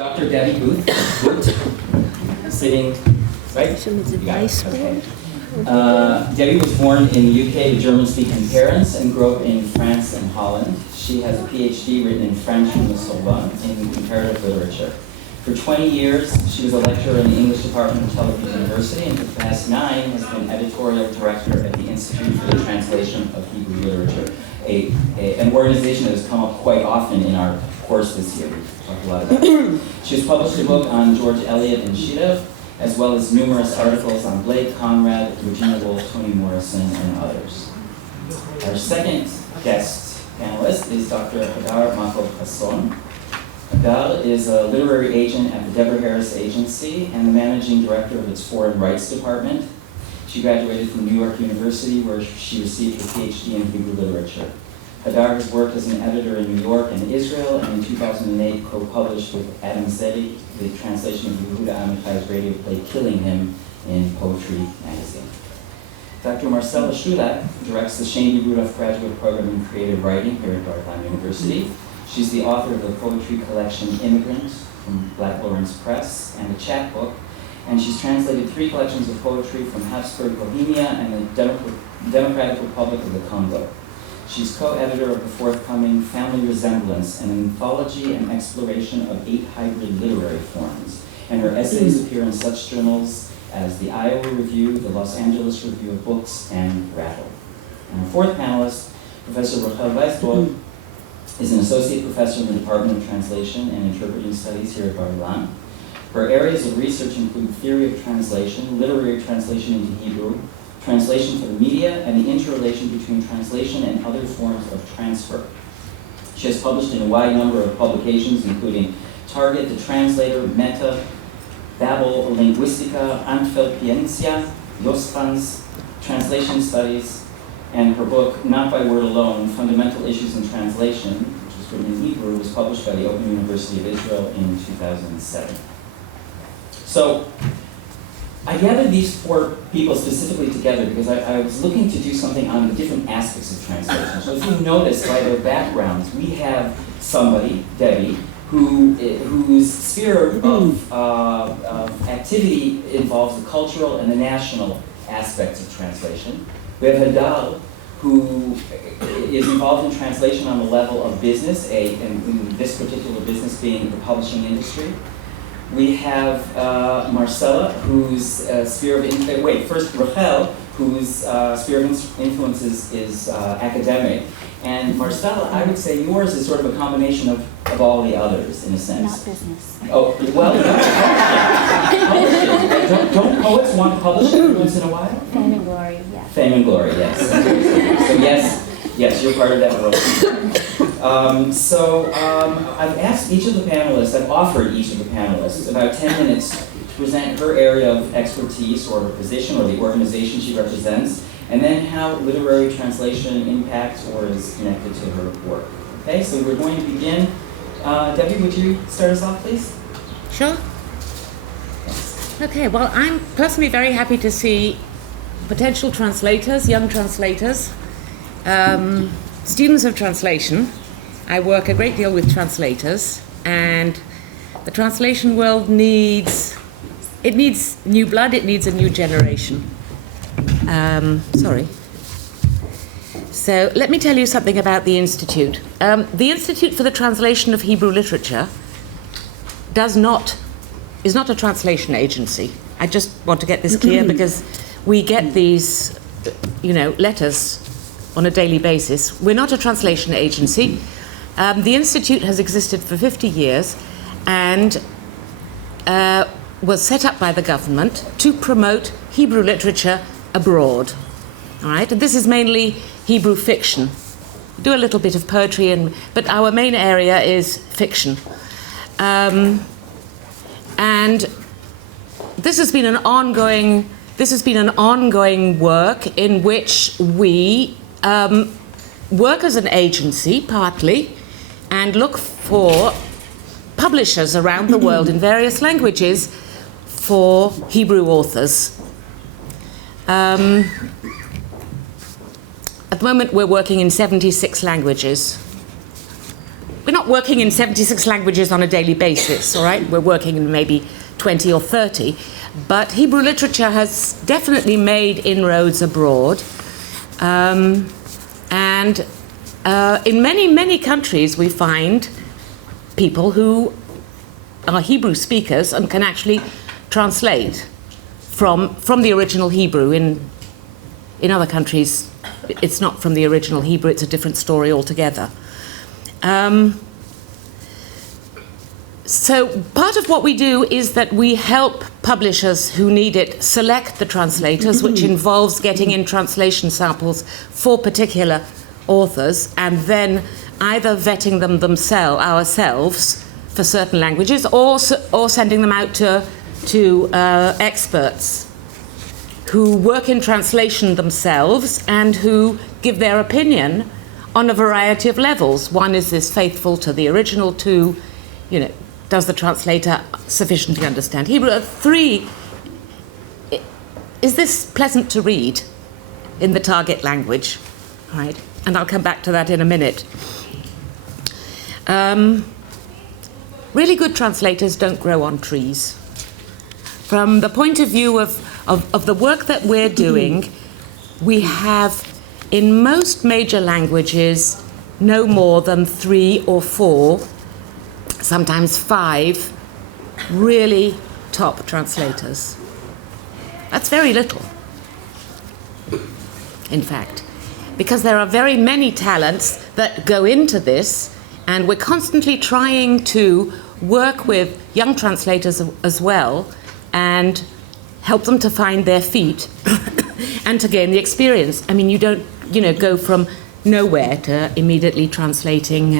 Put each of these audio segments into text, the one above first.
Dr. Debbie Guth, sitting right. Weissbrod. Debbie was born in the UK to German-speaking parents and grew up in France and Holland. She has a PhD written in French from the Sorbonne in comparative literature. For 20 years, she was a lecturer in the English department of Television University, and for the past 9 has been editorial director at the Institute for the Translation of Hebrew Literature, an organization that has come up quite often in our course this year. We've talked a lot about it. She has published a book on George Eliot and Shidduch, as well as numerous articles on Blake Conrad, Regina Woolf, Toni Morrison, and others. Our second guest panelist is Dr. Hadar Makov-Hasson. Hadar is a literary agent at the Deborah Harris Agency and the managing director of its Foreign Rights Department. She graduated from New York University, where she received her PhD in Hebrew literature. Hadar has worked as an editor in New York and Israel, and in 2008 co-published with Adam Zeddy the translation of Yehuda Amichai's radio play Killing Him in Poetry magazine. Dr. Marcela Sulak directs the Shaindy Rudoff Graduate Program in Creative Writing here at Bar-Ilan University. She's the author of the poetry collection Immigrant from Black Lawrence Press and the Chapbook, and she's translated 3 collections of poetry from Habsburg Bohemia and the Democratic Republic of the Congo. She's co-editor of the forthcoming Family Resemblance, an anthology and exploration of 8 hybrid literary forms, and her essays appear in such journals as the Iowa Review, the Los Angeles Review of Books, and Rattle. And our fourth panelist, Professor Weissbrod, is an associate professor in the Department of Translation and Interpreting Studies here at Bar-Ilan. Her areas of research include theory of translation, literary translation into Hebrew, translation for the media, and the interrelation between translation and other forms of transfer. She has published in a wide number of publications, including Target, The Translator, Meta, Babel Linguistica, Antfelpiensia, Josfans, Translation Studies, and her book, Not by Word Alone, Fundamental Issues in Translation, which was written in Hebrew, was published by the Open University of Israel in 2007. So, I gathered these 4 people specifically together because I was looking to do something on the different aspects of translation. So as you notice by their backgrounds, we have somebody, Debbie, whose sphere of activity involves the cultural and the national aspects of translation. We have Hadar, who is involved in translation on the level of business, and in this particular business being the publishing industry. We have Marcela, whose sphere of influence, Rachel, whose sphere of influence is academic. And Marcela, I would say yours is sort of a combination of all the others, in a sense. Not business. Oh, well, don't poets want to publish once in a while? Fame and glory, yeah. Fame and glory, yes. So yes, you're part of that world. I've asked each of the panelists, I've offered each of the panelists about 10 minutes to present her area of expertise or her position or the organization she represents, and then how literary translation impacts or is connected to her work. Okay, so we're going to begin. Debbie, would you start us off, please? Sure. Okay, well, I'm personally very happy to see potential translators, young translators, students of translation. I work a great deal with translators, and the translation world needs new blood, it needs a new generation. So let me tell you something about the Institute. The Institute for the Translation of Hebrew Literature is not a translation agency. I just want to get this clear because we get these, letters on a daily basis. We're not a translation agency. The Institute has existed for 50 years and was set up by the government to promote Hebrew literature abroad. All right, and this is mainly Hebrew fiction. We do a little bit of poetry, but our main area is fiction. And this has been an ongoing work in which we work as an agency, partly, and look for publishers around the world in various languages for Hebrew authors. At the moment, we're working in 76 languages. We're not working in 76 languages on a daily basis, all right? We're working in maybe 20 or 30. But Hebrew literature has definitely made inroads abroad. And in many, many countries, we find people who are Hebrew speakers and can actually translate from the original Hebrew. In other countries, it's not from the original Hebrew, it's a different story altogether. So part of what we do is that we help publishers who need it select the translators, which involves getting in translation samples for particular authors and then either vetting them ourselves for certain languages or sending them out to experts who work in translation themselves and who give their opinion on a variety of levels. One, is this faithful to the original? Two, does the translator sufficiently understand Hebrew? Three, is this pleasant to read in the target language? Right? And I'll come back to that in a minute. Really good translators don't grow on trees. From the point of view of the work that we're doing, we have, in most major languages, no more than 3 or 4, sometimes 5, really top translators. That's very little, in fact, because there are very many talents that go into this, and we're constantly trying to work with young translators as well and help them to find their feet and to gain the experience. I mean, you don't, go from nowhere to immediately translating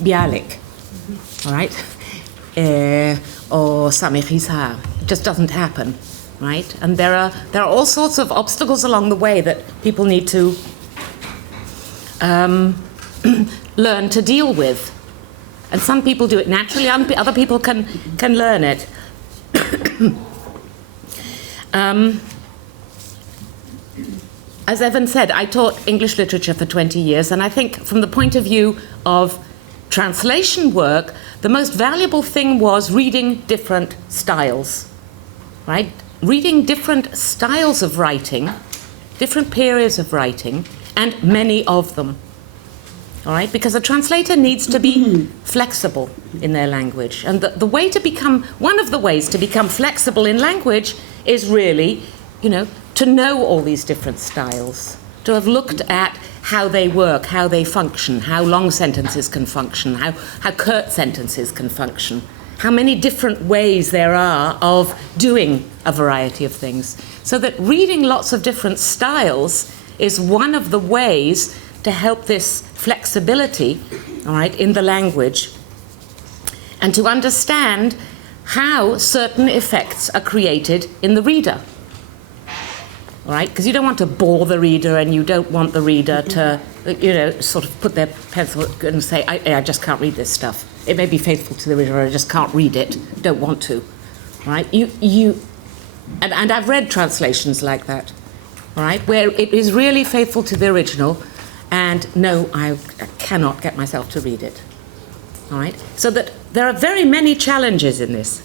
Bialik, all right, or Samich Yizhar. It just doesn't happen, right? And there are all sorts of obstacles along the way that people need to learn to deal with. And some people do it naturally, other people can learn it. As Evan said, I taught English literature for 20 years, and I think from the point of view of translation work, the most valuable thing was reading different styles, right? Reading different styles of writing, different periods of writing, and many of them, all right? Because a translator needs to be flexible in their language. And one of the ways to become flexible in language is really, to know all these different styles, to have looked at how they work, how they function, how long sentences can function, how curt sentences can function, how many different ways there are of doing a variety of things. So that reading lots of different styles is one of the ways to help this flexibility, all right, in the language, and to understand how certain effects are created in the reader. All right, because you don't want to bore the reader, and you don't want the reader to, sort of put their pencil and say, I just can't read this stuff. It may be faithful to the reader, I just can't read it, don't want to. All right, and I've read translations like that, all right, where it is really faithful to the original, and no, I cannot get myself to read it. All right, so that there are very many challenges in this.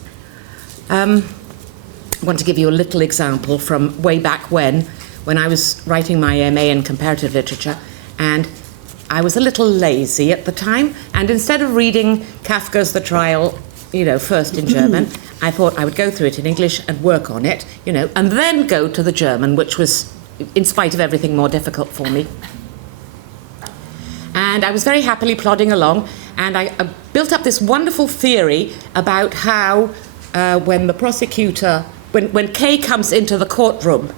I want to give you a little example from way back when I was writing my MA in comparative literature, and I was a little lazy at the time, and instead of reading Kafka's The Trial, first in German, I thought I would go through it in English and work on it, and then go to the German, which was, in spite of everything, more difficult for me. And I was very happily plodding along, and I built up this wonderful theory about how when the prosecutor, when Kay comes into the courtroom,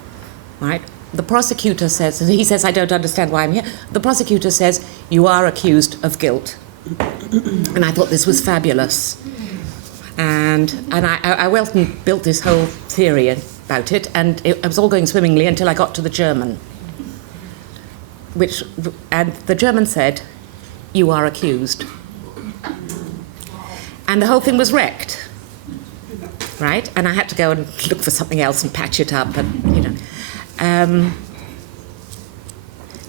right, the prosecutor says, and he says, I don't understand why I'm here. The prosecutor says, you are accused of guilt. And I thought this was fabulous. And I went and built this whole theory about it, and it was all going swimmingly until I got to the German. And the German said, you are accused. And the whole thing was wrecked. Right? And I had to go and look for something else and patch it up, and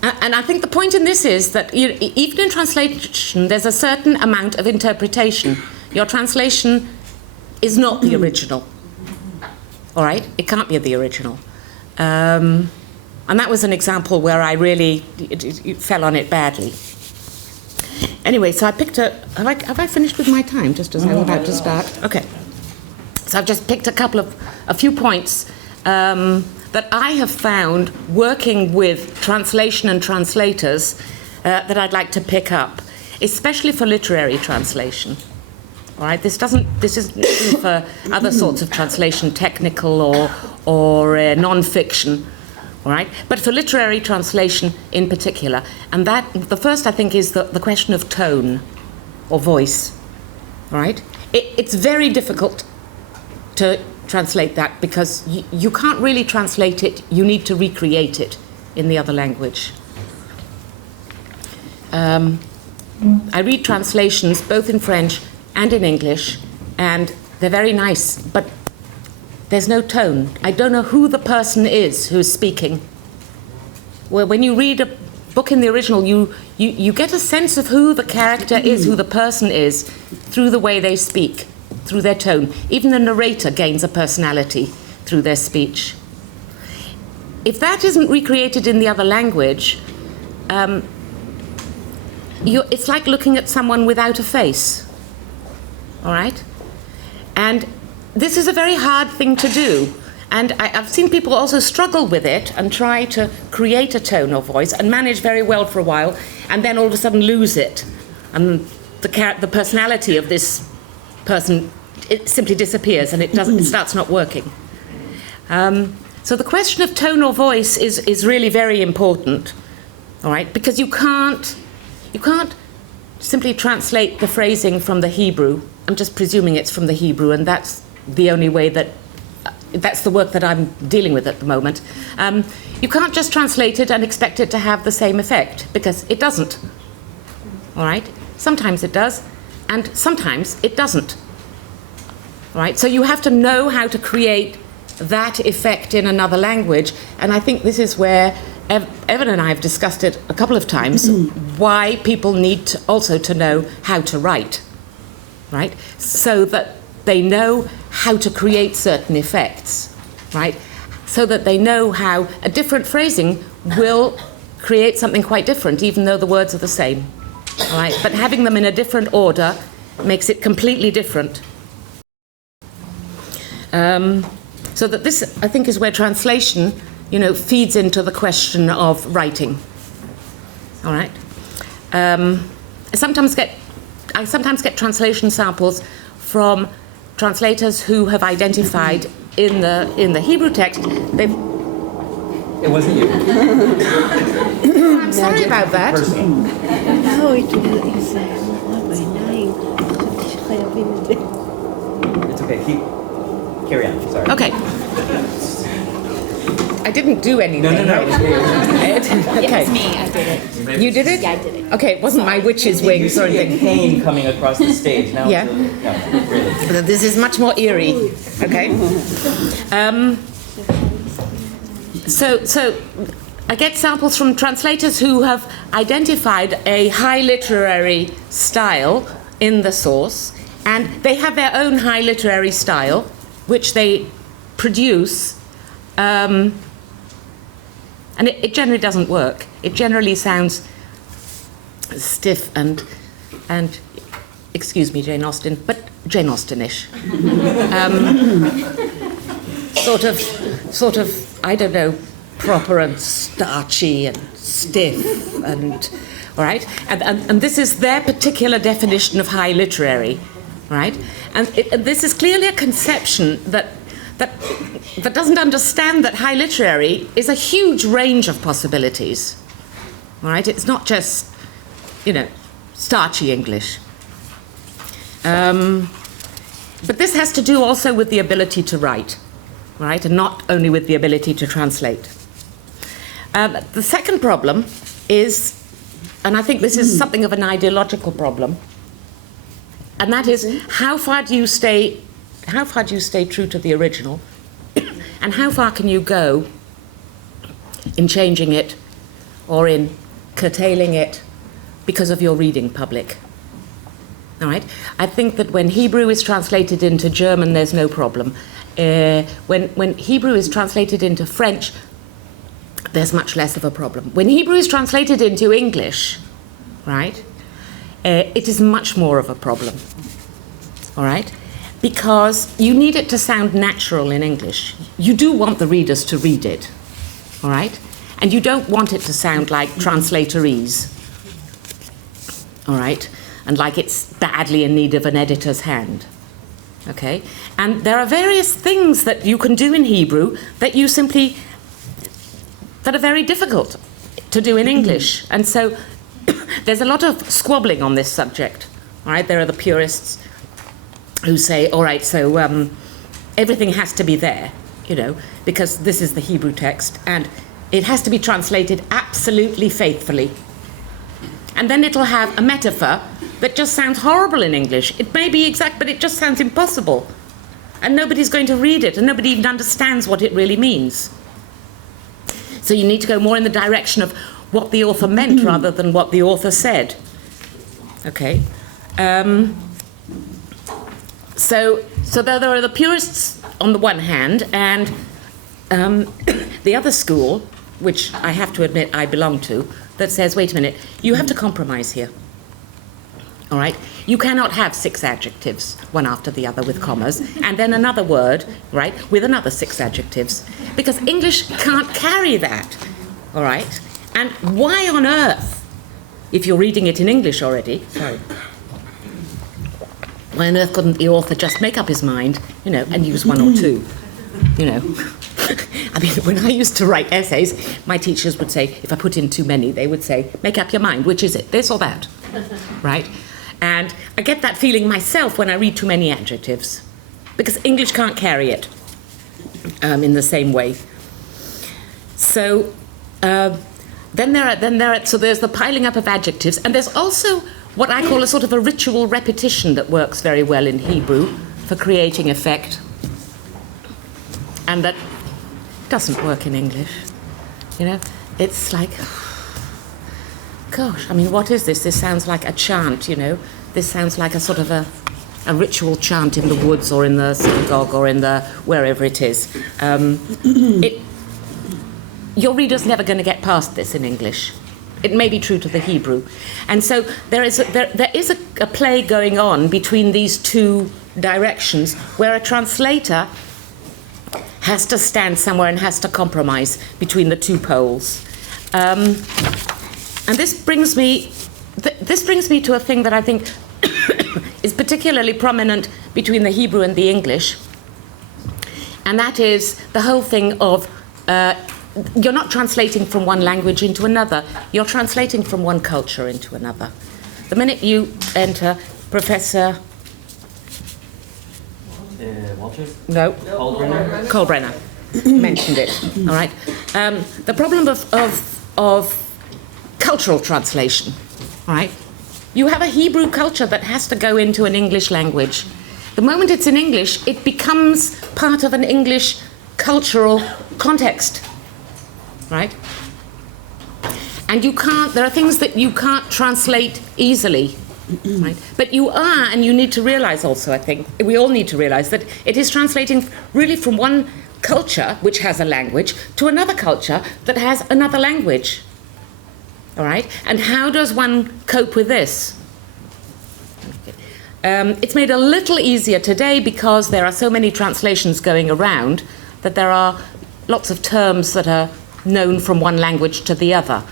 And I think the point in this is that even in translation, there's a certain amount of interpretation. Your translation is not the original. All right? It can't be the original. And that was an example where I really it fell on it badly. Anyway, so I picked have I finished with my time, just as I'm about to start? Okay. So I've just picked a few points that I have found working with translation and translators that I'd like to pick up, especially for literary translation. All right, this isn't for other sorts of translation, technical or non-fiction. All right, but for literary translation in particular, and that the first I think is the question of tone or voice. All right, it's very difficult to translate that because you can't really translate it. You need to recreate it in the other language. I read translations both in French and in English, and they're very nice, but there's no tone. I don't know who the person is who's speaking. Well, when you read a book in the original, you get a sense of who the character is, who the person is, through the way they speak, through their tone. Even the narrator gains a personality through their speech. If that isn't recreated in the other language, it's like looking at someone without a face. All right? And this is a very hard thing to do. And I've seen people also struggle with it and try to create a tone or voice and manage very well for a while, and then all of a sudden lose it. And the personality of this person, it simply disappears and it starts not working. So the question of tone or voice is really very important. All right? Because you can't simply translate the phrasing from the Hebrew. I'm just presuming it's from the Hebrew, and that's the only way that's the work that I'm dealing with at the moment. You can't just translate it and expect it to have the same effect, because it doesn't. All right? Sometimes it does, and sometimes it doesn't. All right? So you have to know how to create that effect in another language, and I think this is where Evan and I have discussed it a couple of times, why people need also to know how to write, right? So that they know how to create certain effects, right? So that they know how a different phrasing will create something quite different, even though the words are the same, all right? But having them in a different order makes it completely different. So that this, I think, is where translation, feeds into the question of writing. All right. I sometimes get translation samples from translators who have identified in the Hebrew text. It wasn't you. I'm sorry about that. לא, It's okay. Carry on. Sorry. Okay. I didn't do anything. No. Right? Okay. It's me, I did it. You did it? Yeah, I did it. Okay, it wasn't my witch's wings or You anything. a cane coming across the stage. Now Yeah. no, really. This is much more eerie. Okay. So I get samples from translators who have identified a high literary style in the source, and they have their own high literary style, which they produce. And it generally doesn't work. It generally sounds stiff and excuse me, Jane Austen, but Jane Austen-ish. Sort of, I don't know, proper and starchy and stiff and, all right? And this is their particular definition of high literary, right? And this is clearly a conception that doesn't understand that high literary is a huge range of possibilities. All right? It's not just, starchy English. But this has to do also with the ability to write, right? And not only with the ability to translate. The second problem is, and I think this is something of an ideological problem, and that is how far do you stay true to the original, and how far can you go in changing it or in curtailing it because of your reading public. All right? I think that when Hebrew is translated into German, there's no problem. When Hebrew is translated into French, there's much less of a problem. When Hebrew is translated into English, right, it is much more of a problem. All right? Because you need it to sound natural in English. You do want the readers to read it. All right? And you don't want it to sound like translatorese. All right? And like it's badly in need of an editor's hand. Okay? And there are various things that you can do in Hebrew that you simply, that are very difficult to do in English. And so there's a lot of squabbling on this subject. All right? There are the purists who say, all right, so everything has to be there, you know, because this is the Hebrew text, and it has to be translated absolutely faithfully. And then it'll have a metaphor that just sounds horrible in English. It may be exact, but it just sounds impossible. And nobody's going to read it, and nobody even understands what it really means. So you need to go more in the direction of what the author meant rather than what the author said. Okay. So there are the purists on the one hand, and the other school, which I have to admit I belong to, that says, wait a minute, you have to compromise here. All right? You cannot have 6 adjectives, one after the other with commas, and then another word, right, with another 6 adjectives, because English can't carry that. All right? And why on earth, if you're reading it in English already, why on earth couldn't the author just make up his mind, you know, and use 1 or 2, you know? I mean, when I used to write essays, my teachers would say, if I put in too many, they would say, make up your mind, which is it, this or that, right? And I get that feeling myself when I read too many adjectives, because English can't carry it in the same way. So so there's the piling up of adjectives, and there's also what I call a sort of a ritual repetition that works very well in Hebrew for creating effect, and that doesn't work in English. You know, it's like, gosh, I mean, what is this? This sounds like a chant, you know. This sounds like a sort of a ritual chant in the woods or in the synagogue or in the wherever it is. Your reader's never going to get past this in English. It may be true to the Hebrew. And so there is a play going on between these two directions where a translator has to stand somewhere and has to compromise between the two poles. And this brings me to a thing that I think is particularly prominent between the Hebrew and the English, and that is the whole thing of you're not translating from one language into another, you're translating from one culture into another. The minute you enter, Professor... Walters? No. Kohlbrenner mentioned it, all right. The problem of cultural translation, all right. You have a Hebrew culture that has to go into an English language. The moment it's in English, it becomes part of an English cultural context, right? And there are things that you can't translate easily, right? But you are, and you need to realize also, I think, we all need to realize that it is translating really from one culture, which has a language, to another culture that has another language. All right? And how does one cope with this? It's made a little easier today because there are so many translations going around that there are lots of terms that are known from one language to the other.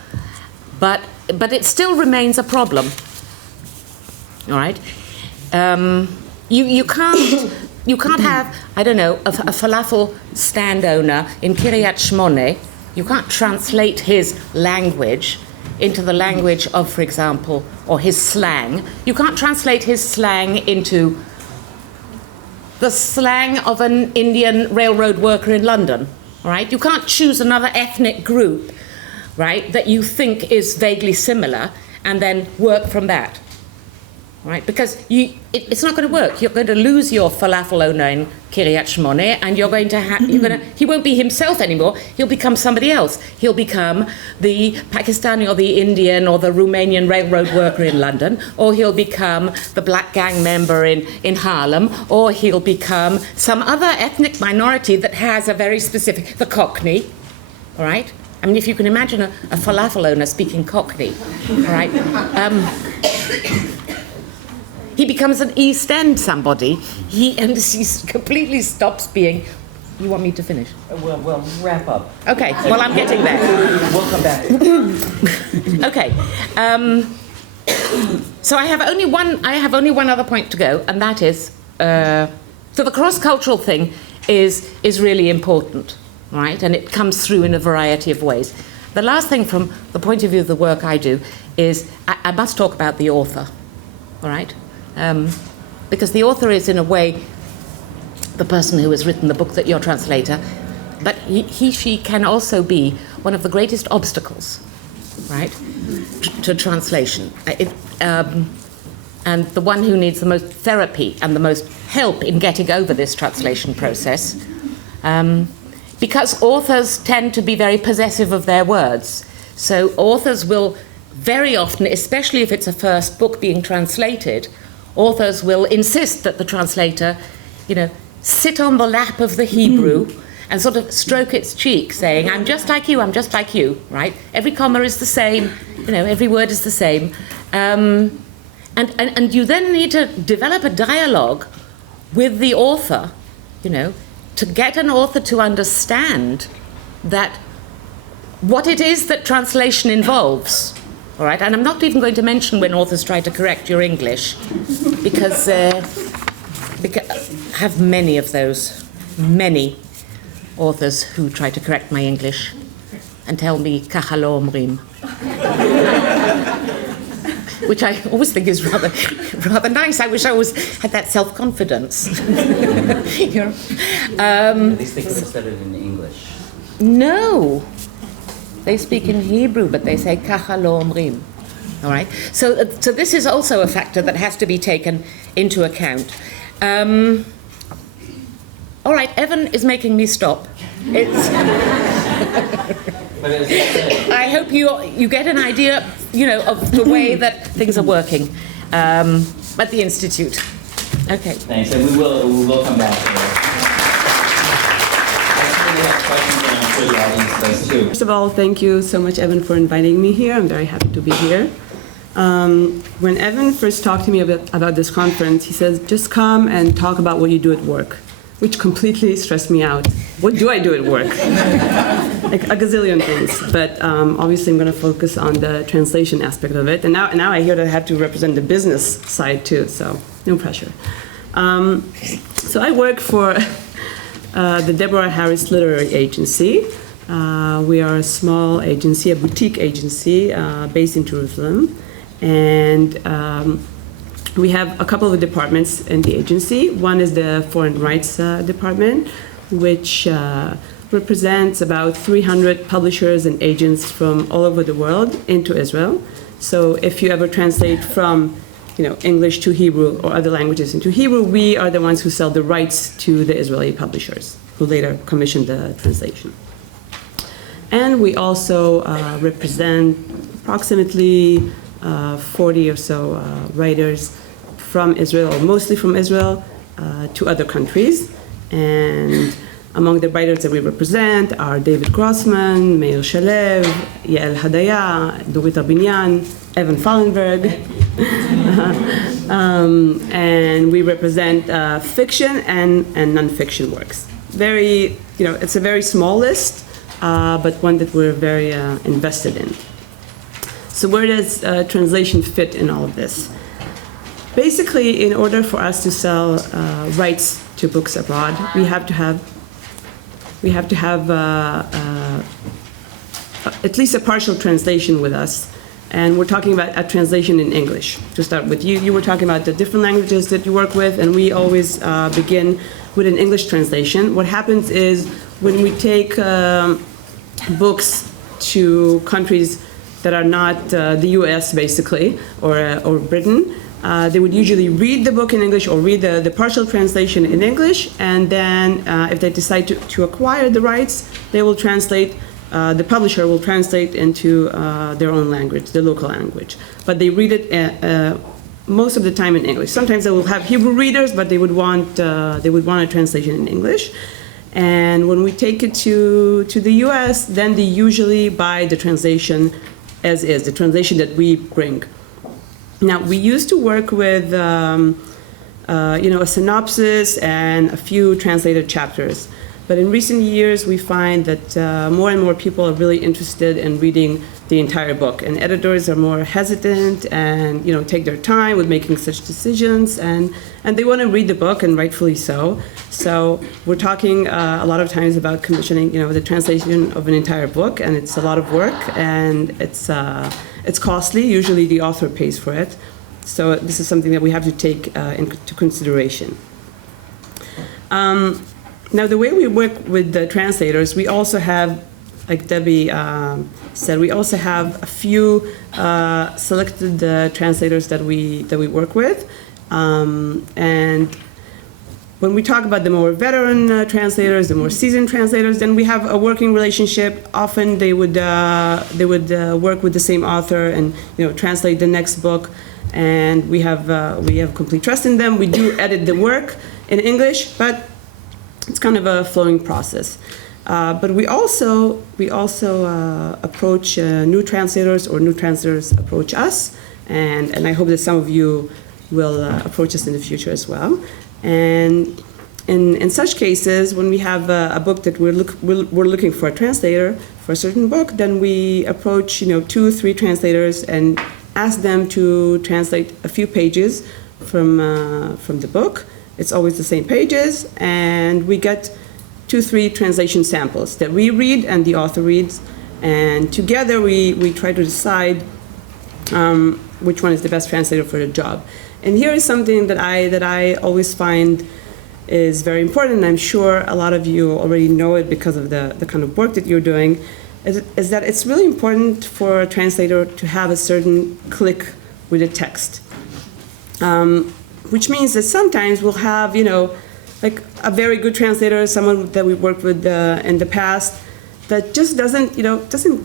But it still remains a problem. All right? You can't have, I don't know, a falafel stand owner in Kiryat Shmone. You can't translate his language into the language of, for example, or his slang. You can't translate his slang into the slang of an Indian railroad worker in London, right? You can't choose another ethnic group, right, that you think is vaguely similar and then work from that. right? Because it's not going to work. You're going to lose your falafel owner in Kiryat Shmone, and he won't be himself anymore. He'll become somebody else. He'll become the Pakistani or the Indian or the Romanian railroad worker in London, or he'll become the black gang member in Harlem, or he'll become some other ethnic minority that has a very specific, the Cockney, all right? I mean, if you can imagine a falafel owner speaking Cockney, all right? He becomes an East End somebody. He completely stops being. You want me to finish? Well, wrap up. Okay. Well, I'm getting there. We'll come back. Okay. So I have only one other point to go, and that is so the cross-cultural thing is really important, right? And it comes through in a variety of ways. The last thing, from the point of view of the work I do, is I must talk about the author, all right? Because the author is, in a way, the person who has written the book that you're translator, but she can also be one of the greatest obstacles, right, to translation. And the one who needs the most therapy and the most help in getting over this translation process, because authors tend to be very possessive of their words. So authors will very often, especially if it's a first book being translated, authors will insist that the translator, sit on the lap of the Hebrew and sort of stroke its cheek, saying, I'm just like you, right? Every comma is the same, every word is the same. And you then need to develop a dialogue with the author, to get an author to understand that what it is that translation involves. All right, and I'm not even going to mention when authors try to correct your English, because I have many of those, many authors who try to correct my English and tell me "Kacha lo omrim," which I always think is rather nice. I wish I always had that self-confidence. At least they could have said it in English. No. They speak in Hebrew, but they say "Kacha lo omrim." All right. So this is also a factor that has to be taken into account. All right. Evan is making me stop. It's. But as I said, I hope you get an idea, of the way that things are working at the institute. Okay. thanks, and we will come back to that. The audience does too. First of all, thank you so much, Evan, for inviting me here. I'm very happy to be here. When Evan first talked to me about this conference, he says, just come and talk about what you do at work, which completely stressed me out. What do I do at work? Like a gazillion things. But obviously I'm going to focus on the translation aspect of it. And now I hear that I have to represent the business side too, so no pressure. So I work for the Deborah Harris Literary Agency. We are a small agency, a boutique agency based in Jerusalem. And we have a couple of departments in the agency. One is the Foreign Rights Department, which represents about 300 publishers and agents from all over the world into Israel. So if you ever translate from English to Hebrew or other languages into Hebrew, we are the ones who sell the rights to the Israeli publishers, who later commission the translation. And we also represent approximately 40 or so writers from Israel, or mostly from Israel, to other countries. And among the writers that we represent are David Grossman, Meir Shalev, Yael Hadaya, Dorit Arbinyan, Evan Fallenberg. And we represent fiction and nonfiction works. Very, it's a very small list, but one that we're very invested in. So where does translation fit in all of this? Basically, in order for us to sell rights to books abroad, we have to have at least a partial translation with us. And we're talking about a translation in English. To start with, you were talking about the different languages that you work with, and we always begin with an English translation. What happens is when we take books to countries that are not the US, basically, or Britain, They would usually read the book in English or read the partial translation in English, and then if they decide to acquire the rights, they will translate, the publisher will translate into their own language, the local language. But they read it most of the time in English. Sometimes they will have Hebrew readers, but they would want a translation in English. And when we take it to the US, then they usually buy the translation as is, the translation that we bring. Now, we used to work with a synopsis and a few translated chapters. But in recent years, we find that more and more people are really interested in reading the entire book, and editors are more hesitant and take their time with making such decisions, and they want to read the book, and rightfully so. So we're talking a lot of times about commissioning, the translation of an entire book, and it's a lot of work, and it's costly. Usually the author pays for it. So this is something that we have to take into consideration. Now, the way we work with the translators, we also have, like Debbie said, we also have a few selected translators that we work with. And when we talk about the more veteran translators, the more seasoned translators, then we have a working relationship. Often they would work with the same author and translate the next book, and we have complete trust in them. We do edit the work in English, but it's kind of a flowing process. But we also approach new translators, or new translators approach us, and I hope that some of you will approach us in the future as well. And in such cases, when we have a book that we're looking for a translator for a certain book, then we approach 2 or 3 translators and ask them to translate a few pages from the book. It's always the same pages, and we get 2 or 3 translation samples that we read and the author reads, and together we try to decide which one is the best translator for the job. And here is something that I always find is very important, and I'm sure a lot of you already know it because of the kind of work that you're doing, is that it's really important for a translator to have a certain click with the text. Which means that sometimes we'll have, like a very good translator, someone that we worked with in the past, that just doesn't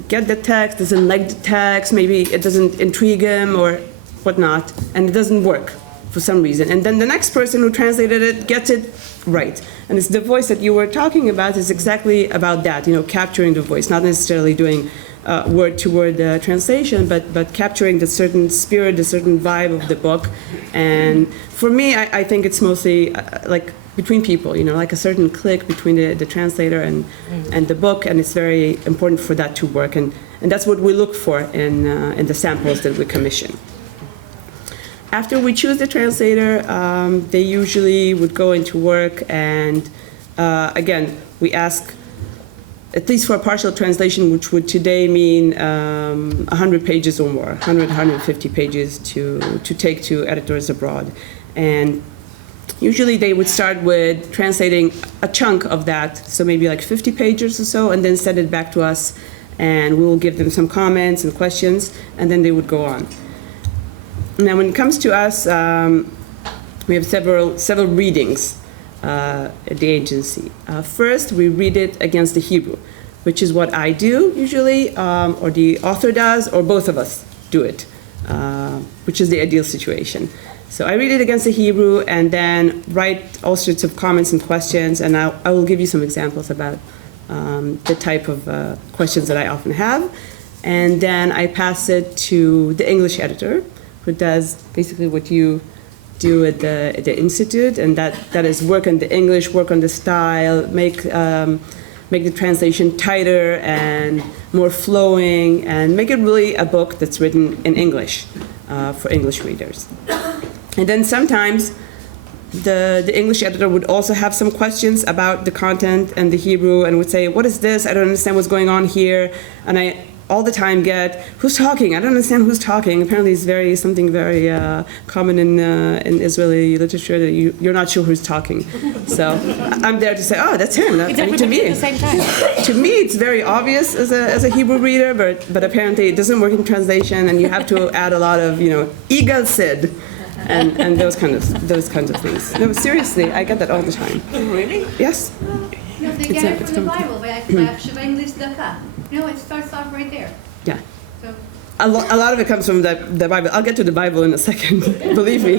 get the text, doesn't like the text, maybe it doesn't intrigue him or whatnot, and it doesn't work for some reason. And then the next person who translated it gets it right. And it's the voice that you were talking about is exactly about that, capturing the voice, not necessarily doing word-to-word translation, but capturing the certain spirit, the certain vibe of the book. And for me, I think it's mostly like between people, like a certain click between the translator and the book, and it's very important for that to work. And that's what we look for in the samples that we commission. After we choose the translator, they usually would go into work, and again, we ask, at least for a partial translation, which would today mean 100 pages or more, 150 pages to take to editors abroad. And usually they would start with translating a chunk of that, so maybe like 50 pages or so, and then send it back to us, and we will give them some comments and questions, and then they would go on. Now, when it comes to us, we have several readings at the agency. First, we read it against the Hebrew, which is what I do usually, or the author does, or both of us do it, which is the ideal situation. So I read it against the Hebrew and then write all sorts of comments and questions, and I will give you some examples about the type of questions that I often have. And then I pass it to the English editor, who does basically what you do at the institute, and that is work on the English, work on the style, make the translation tighter and more flowing, and make it really a book that's written in English for English readers. And then sometimes the English editor would also have some questions about the content and the Hebrew, and would say, "What is this? I don't understand what's going on here." And I all the time get, "Who's talking? I don't understand who's talking." Apparently it's something very common in Israeli literature, that you're not sure who's talking. So I'm there to say, "Oh, that's him." To me, at the same time. To me, it's very obvious as a Hebrew reader, but apparently it doesn't work in translation, and you have to add a lot of, Igal said. and those kinds of things. No, seriously, I get that all the time. Really? Yes. No, they get it from the Bible. No, it starts off right there. Yeah. So A lot of it comes from the Bible. I'll get to the Bible in a second, believe me.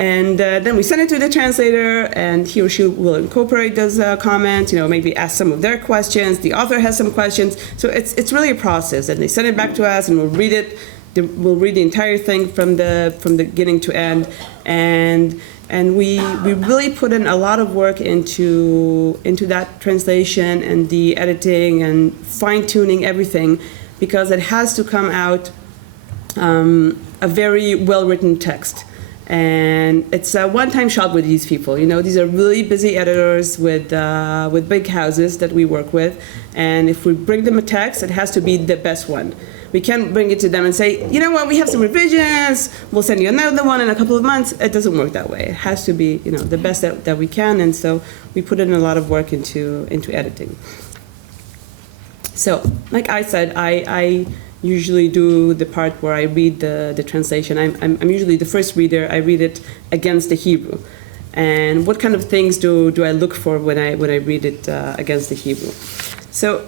And then we send it to the translator, and he or she will incorporate those comments, maybe ask some of their questions. The author has some questions. So it's really a process. And they send it back to us, and we'll read it. We'll read the entire thing from the beginning to end. And we really put in a lot of work into that translation and the editing and fine-tuning everything, because it has to come out a very well-written text. And it's a one-time shot with these people. These are really busy editors with big houses that we work with. And if we bring them a text, it has to be the best one. We can't bring it to them and say, you know what, we have some revisions, we'll send you another one in a couple of months. It doesn't work that way. It has to be, the best that we can. And so we put in a lot of work into editing. So, like I said, I usually do the part where I read the translation. I'm usually the first reader. I read it against the Hebrew. And what kind of things do I look for when I read it against the Hebrew? So,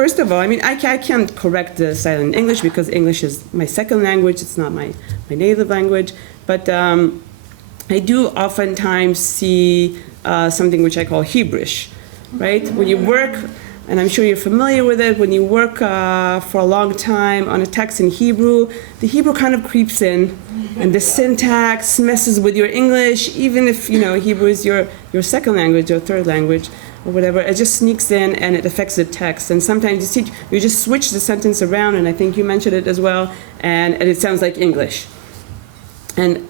first of all, I can't correct the style in English because English is my second language. It's not my native language. But I do oftentimes see something which I call Hebrewish, right? When you work, and I'm sure you're familiar with it, when you work for a long time on a text in Hebrew, the Hebrew kind of creeps in, and the syntax messes with your English, even if Hebrew is your second language or third language or whatever. It just sneaks in and it affects the text. And sometimes you just switch the sentence around, and I think you mentioned it as well, and it sounds like English. And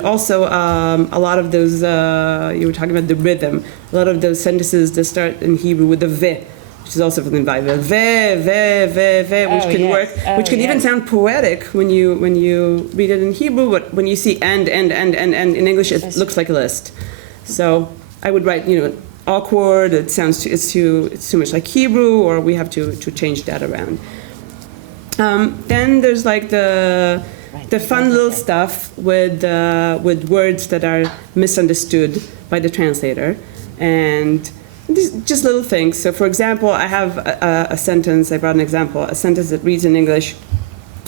also a lot of those, you were talking about the rhythm, a lot of those sentences that start in Hebrew with the ve, which is also from the Bible, which can work, which can even sound poetic when you read it in Hebrew, but when you see and in English, it looks like a list. So I would write, awkward, it's too much like Hebrew, or we have to change that around. Then there's like the fun little stuff with words that are misunderstood by the translator, and these just little things. So for example, I have a sentence, I brought an example, a sentence that reads in English,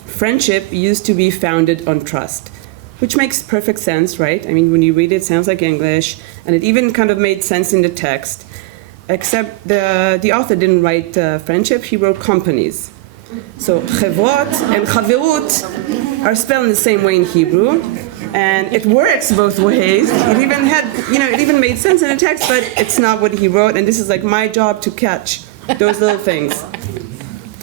friendship used to be founded on trust, which makes perfect sense, right? When you read it, it sounds like English, and it even kind of made sense in the text, except the author didn't write friendship, he wrote companies. So chevrot and chaverut are spelled in the same way in Hebrew, and it works both ways. It even had, it even made sense in the text, but it's not what he wrote, and this is like my job to catch those little things.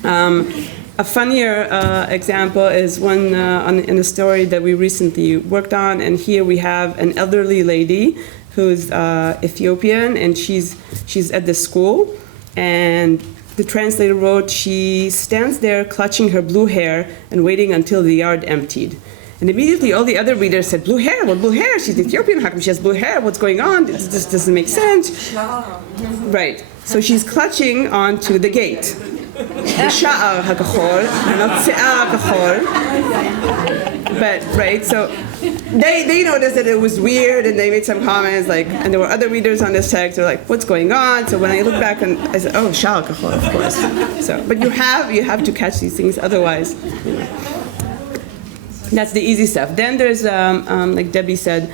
A funnier example is one in a story that we recently worked on, and here we have an elderly lady who's Ethiopian, and she's at the school, and the translator wrote, she stands there clutching her blue hair and waiting until the yard emptied. And immediately all the other readers said, blue hair? What blue hair? She's Ethiopian, how come she has blue hair? What's going on? This doesn't make sense. Right, so she's clutching onto the gate. The sha'ar hakachol, not se'ar hakachol. But, right, so they noticed that it was weird, and they made some comments, and there were other readers on this text, they're like, what's going on? So when I look back, and I said, oh, sha'ar hakachol, of course. So, but you have to catch these things, otherwise, That's the easy stuff. Then there's, like Debbie said,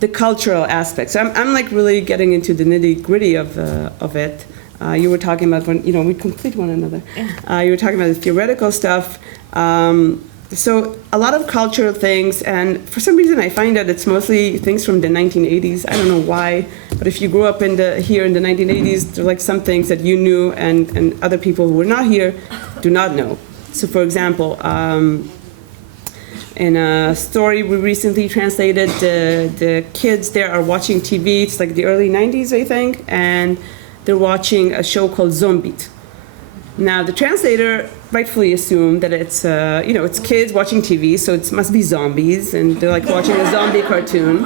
the cultural aspects. So I'm like really getting into the nitty-gritty of it. You were talking about when, we complete one another. You were talking about the theoretical stuff. So a lot of cultural things, and for some reason I find that it's mostly things from the 1980s. I don't know why, but if you grew up here in the 1980s, there are like some things that you knew and other people who were not here do not know. So for example, in a story we recently translated, the kids there are watching TV. It's like the early 90s, I think, and they're watching a show called Zombit. Now, the translator rightfully assumed that it's, it's kids watching TV, so it must be zombies, and they're like watching a zombie cartoon.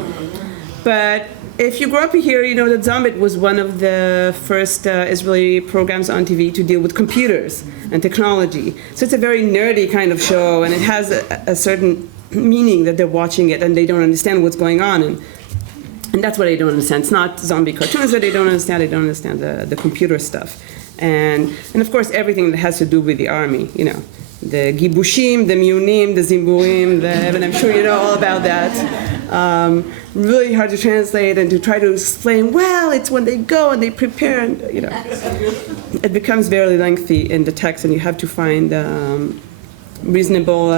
But if you grew up here, you know that Zombit was one of the first Israeli programs on TV to deal with computers and technology. So it's a very nerdy kind of show, and it has a certain meaning that they're watching it and they don't understand what's going on. And that's what I don't understand. It's not zombie cartoons that I don't understand. I don't understand the computer stuff. And of course, everything that has to do with the army, you know, the gibushim, the miyunim, the zimburim, and I'm sure you know all about that. Really hard to translate and to try to explain, well, it's when they go and they prepare, and, you know. It becomes very lengthy in the text, and you have to find reasonable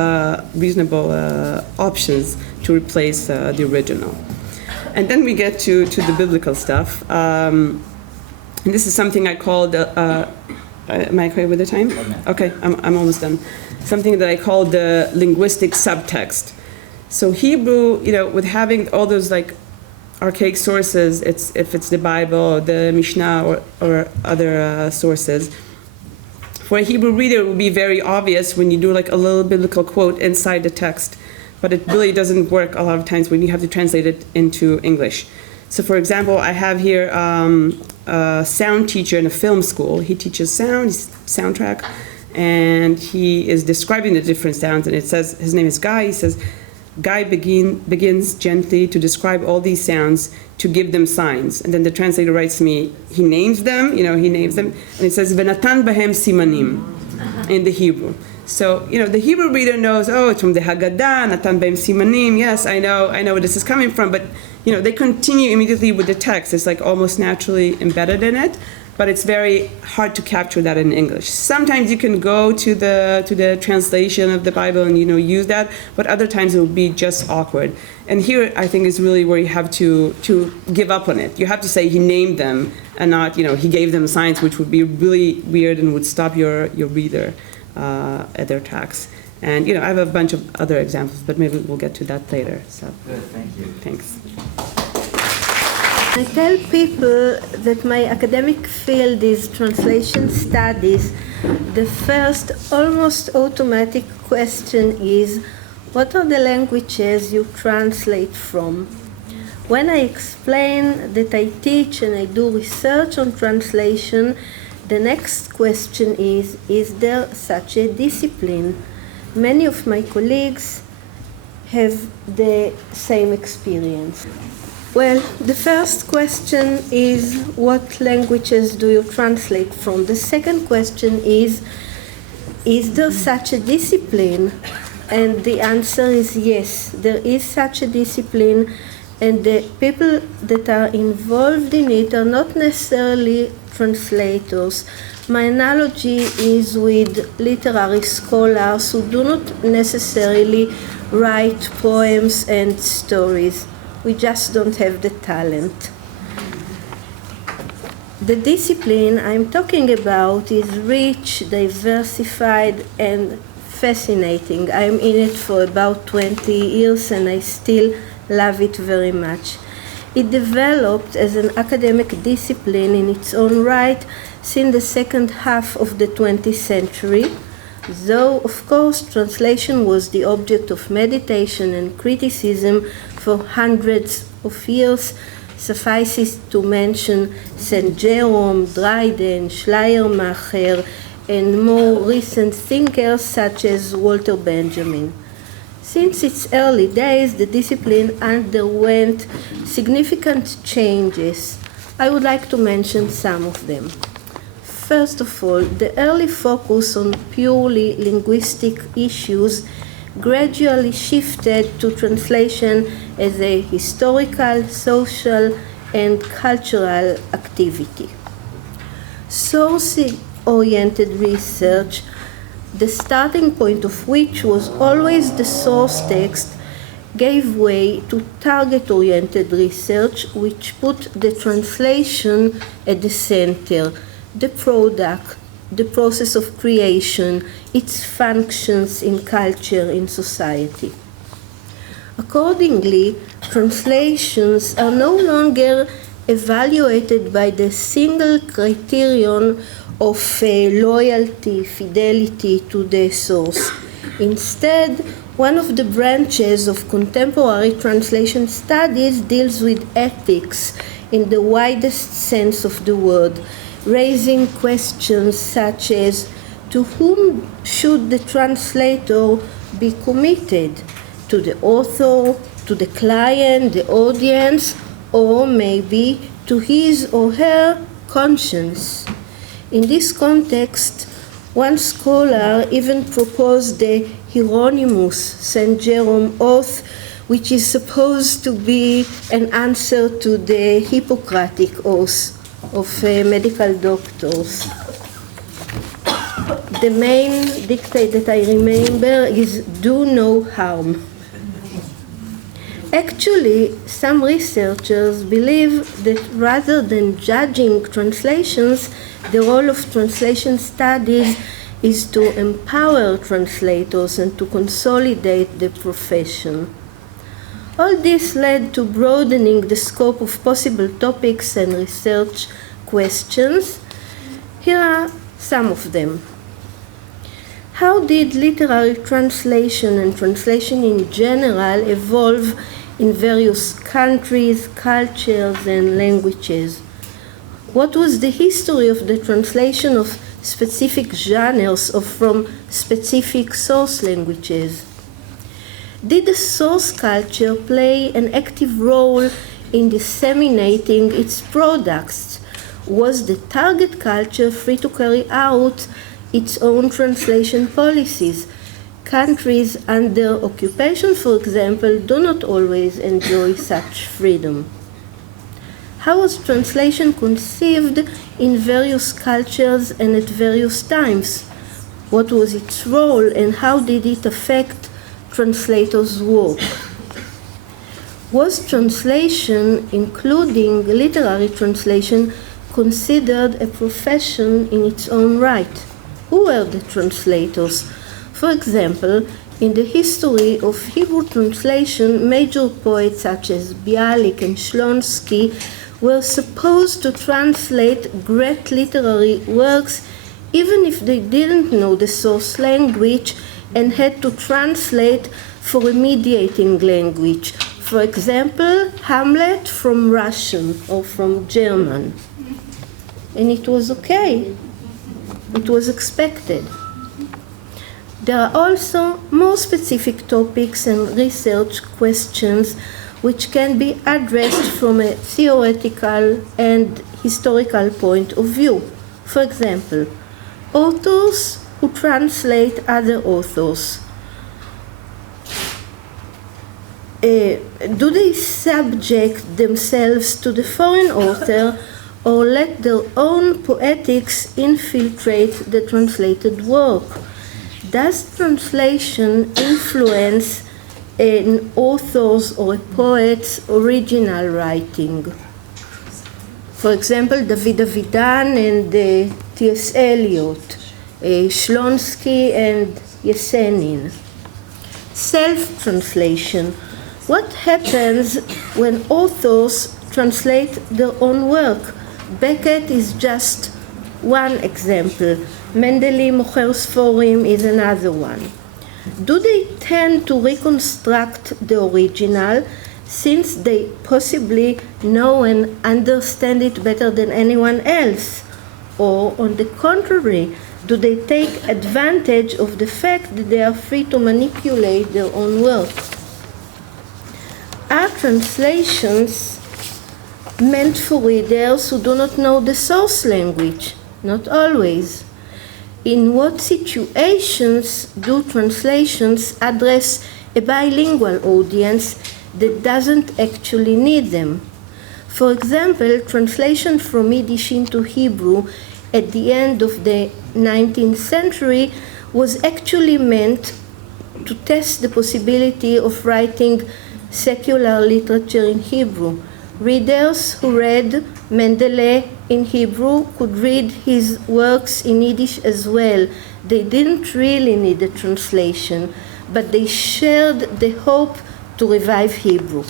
options to replace the original. And then we get to the biblical stuff. And this is something I called, am I okay with the time? Okay, I'm almost done. Something that I call the linguistic subtext. So Hebrew, you know, with having all those like archaic sources, if it's the Bible or the Mishnah or other sources, for a Hebrew reader it would be very obvious when you do like a little biblical quote inside the text. But it really doesn't work a lot of times when you have to translate it into English. So for example, I have here a sound teacher in a film school. He teaches soundtrack, and he is describing the different sounds, and it says, his name is Guy, he says, Guy begins gently to describe all these sounds to give them signs. And then the translator writes to me, he names them, and it says, Venatan bahem simanim, in the Hebrew. So, the Hebrew reader knows, it's from the Haggadah, Natan Bahem Simanim, yes, I know where this is coming from, but, they continue immediately with the text. It's like almost naturally embedded in it, but it's very hard to capture that in English. Sometimes you can go to the translation of the Bible and, use that, but other times it will be just awkward. And here, I think, is really where you have to give up on it. You have to say he named them and not, he gave them signs, which would be really weird and would stop your reader at their tracks. And I have a bunch of other examples, but maybe we'll get to that later. So good, thank you. Thanks. I tell people that my academic field is translation studies. The first almost automatic question is, what are the languages you translate from? When I explain that I teach and I do research on translation, the next question is there such a discipline? Many of my colleagues have the same experience. Well, the first question is, what languages do you translate from? The second question is there such a discipline? And the answer is yes, there is such a discipline, and the people that are involved in it are not necessarily translators. My analogy is with literary scholars who do not necessarily write poems and stories. We just don't have the talent. The discipline I'm talking about is rich, diversified, and fascinating. I'm in it for about 20 years and I still love it very much. It developed as an academic discipline in its own right since the second half of the 20th century, though, of course, translation was the object of meditation and criticism for hundreds of years. Suffices to mention St. Jerome, Dryden, Schleiermacher, and more recent thinkers such as Walter Benjamin. Since its early days, the discipline underwent significant changes. I would like to mention some of them. First of all, the early focus on purely linguistic issues gradually shifted to translation as a historical, social, and cultural activity. Source-oriented research, the starting point of which was always the source text, gave way to target-oriented research, which put the translation at the center, the product, the process of creation, its functions in culture, in society. Accordingly, translations are no longer evaluated by the single criterion of loyalty, fidelity to the source. Instead, one of the branches of contemporary translation studies deals with ethics in the widest sense of the word, raising questions such as, to whom should the translator be committed? to the author, to the client, the audience, or maybe to his or her conscience. In this context, one scholar even proposed the Hieronymus St. Jerome oath, which is supposed to be an answer to the Hippocratic oath of medical doctors. The main dictate that I remember is do no harm. Actually, some researchers believe that rather than judging translations, the role of translation studies is to empower translators and to consolidate the profession. All this led to broadening the scope of possible topics and research questions. Here are some of them. How did literary translation and translation in general evolve in various countries, cultures, and languages? What was the history of the translation of specific genres or from specific source languages? Did the source culture play an active role in disseminating its products? Was the target culture free to carry out its own translation policies? Countries under occupation, for example, do not always enjoy such freedom. How was translation conceived in various cultures and at various times? What was its role and how did it affect translators' work? Was translation, including literary translation, considered a profession in its own right? Who were the translators? For example, in the history of Hebrew translation, major poets such as Bialik and Shlonsky were supposed to translate great literary works even if they didn't know the source language and had to translate for a mediating language. For example, Hamlet from Russian or from German. And it was okay. It was expected. There are also more specific topics and research questions which can be addressed from a theoretical and historical point of view. For example, authors who translate other authors. Do they subject themselves to the foreign author or let their own poetics infiltrate the translated work? Does translation influence an author's or a poet's original writing? For example, David Avidan and T.S. Eliot, Shlonsky and Yesenin. Self-translation. What happens when authors translate their own work? Beckett is just one example. Mendele Mocher Sforim is another one. Do they tend to reconstruct the original since they possibly know and understand it better than anyone else? Or on the contrary, do they take advantage of the fact that they are free to manipulate their own work? Are translations meant for readers who do not know the source language? Not always. In what situations do translations address a bilingual audience that doesn't actually need them? For example, translation from Yiddish into Hebrew at the end of the 19th century was actually meant to test the possibility of writing secular literature in Hebrew. Readers who read Mendele in Hebrew could read his works in Yiddish as well. They didn't really need a translation, but they shared the hope to revive Hebrew.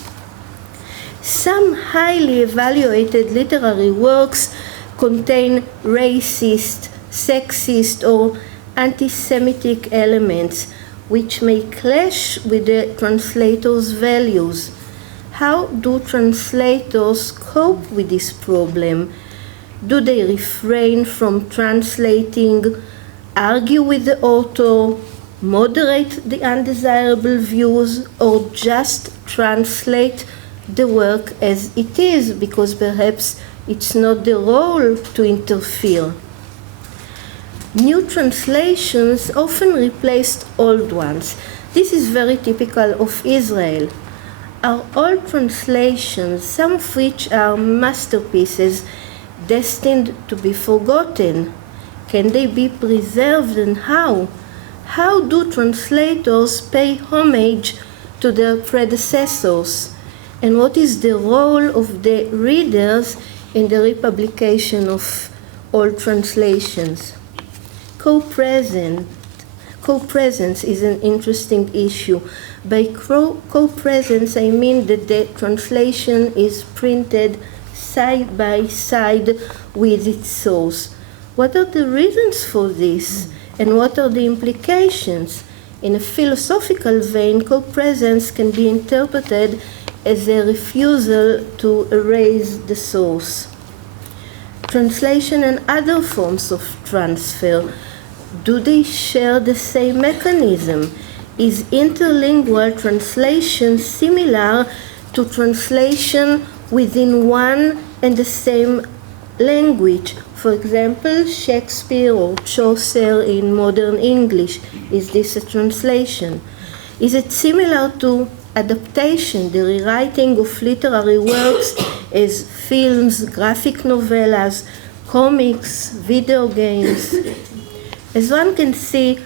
Some highly evaluated literary works contain racist, sexist, or anti-Semitic elements which may clash with the translator's values. How do translators cope with this problem? Do they refrain from translating, argue with the author, moderate the undesirable views, or just translate the work as it is, because perhaps it's not the role to interfere. New translations often replaced old ones. This is very typical of Israel. Our old translations, some of which are masterpieces destined to be forgotten, can they be preserved, and how? How do translators pay homage to their predecessors? And what is the role of the readers in the republication of old translations? Co-presence is an interesting issue. By co-presence, I mean that the translation is printed side by side with its source. What are the reasons for this, and what are the implications? In a philosophical vein, co-presence can be interpreted as a refusal to erase the source. Translation and other forms of transfer, do they share the same mechanism? Is interlingual translation similar to translation within one and the same language? For example, Shakespeare or Chaucer in modern English. Is this a translation? Is it similar to adaptation, the rewriting of literary works as films, graphic novellas, comics, video games? As one can see,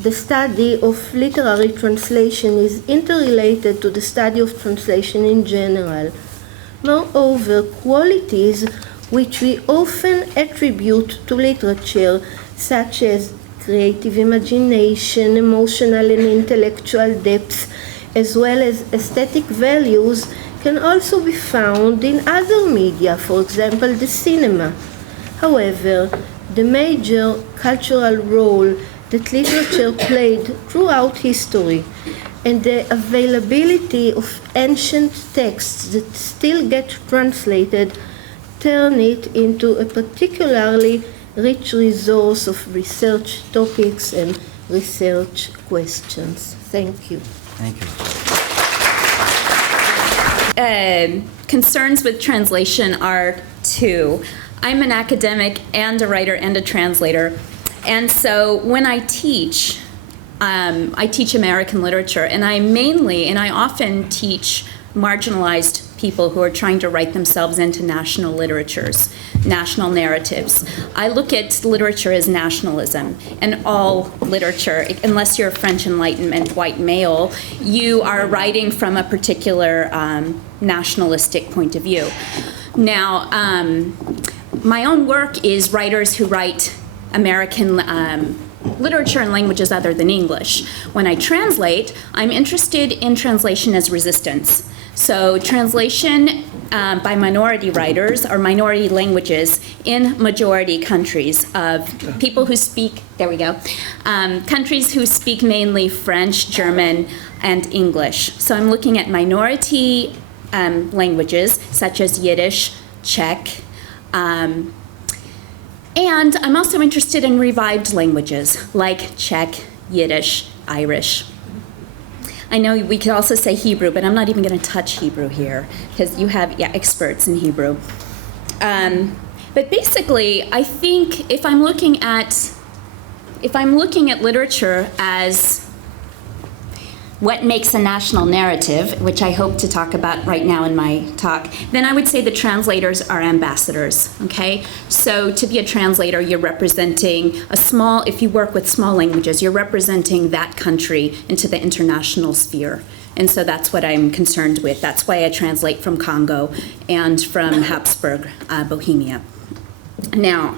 the study of literary translation is interrelated to the study of translation in general. Moreover, qualities which we often attribute to literature, such as creative imagination, emotional and intellectual depth, as well as aesthetic values, can also be found in other media, for example, the cinema. However, the major cultural role that literature played throughout history and the availability of ancient texts that still get translated turn it into a particularly rich resource of research topics and research questions. Thank you. Thank you. Concerns with translation are two. I'm an academic and a writer and a translator. And so when I teach American literature, and I often teach marginalized people who are trying to write themselves into national literatures, national narratives. I look at literature as nationalism, and all literature, unless you're a French Enlightenment white male, you are writing from a particular nationalistic point of view. Now, my own work is writers who write American literature in languages other than English. When I translate, I'm interested in translation as resistance. So translation by minority writers or minority languages in majority countries of people who speak, countries who speak mainly French, German, and English. So I'm looking at minority languages such as Yiddish, Czech, and I'm also interested in revived languages like Czech, Yiddish, Irish. I know we could also say Hebrew, but I'm not even going to touch Hebrew here because you have experts in Hebrew. But basically, I think if I'm looking at literature as what makes a national narrative, which I hope to talk about right now in my talk, then I would say the translators are ambassadors, okay? So to be a translator, you're representing if you work with small languages, you're representing that country into the international sphere. And so that's what I'm concerned with. That's why I translate from Congo and from Habsburg, Bohemia. Now,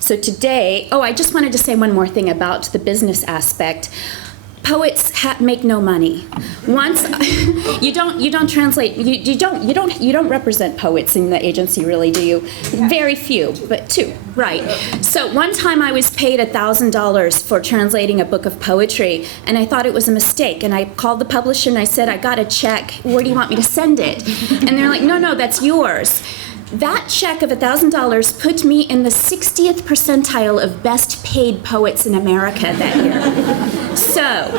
so today, I just wanted to say one more thing about the business aspect. Poets make no money. Once you don't translate, you don't represent poets in the agency, really, do you? Very few, but two, right? So one time I was paid $1,000 for translating a book of poetry, and I thought it was a mistake. And I called the publisher and I said, I got a check. Where do you want me to send it? And they're like, no, that's yours. That check of $1,000 put me in the 60th percentile of best paid poets in America that year. So,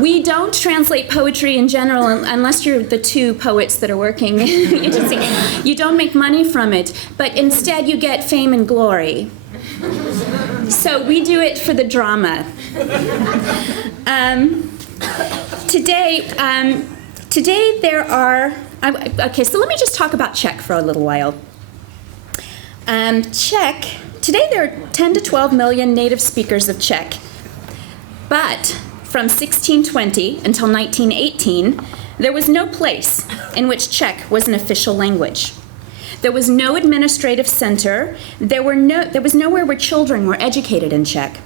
we don't translate poetry in general unless you're the two poets that are working. You don't make money from it, but instead you get fame and glory. So we do it for the drama. Today there are, okay, so let me just talk about Czech for a little while. Czech, today there are 10 to 12 million native speakers of Czech, but from 1620 until 1918, there was no place in which Czech was an official language. There was no administrative center. There was nowhere where children were educated in Czech.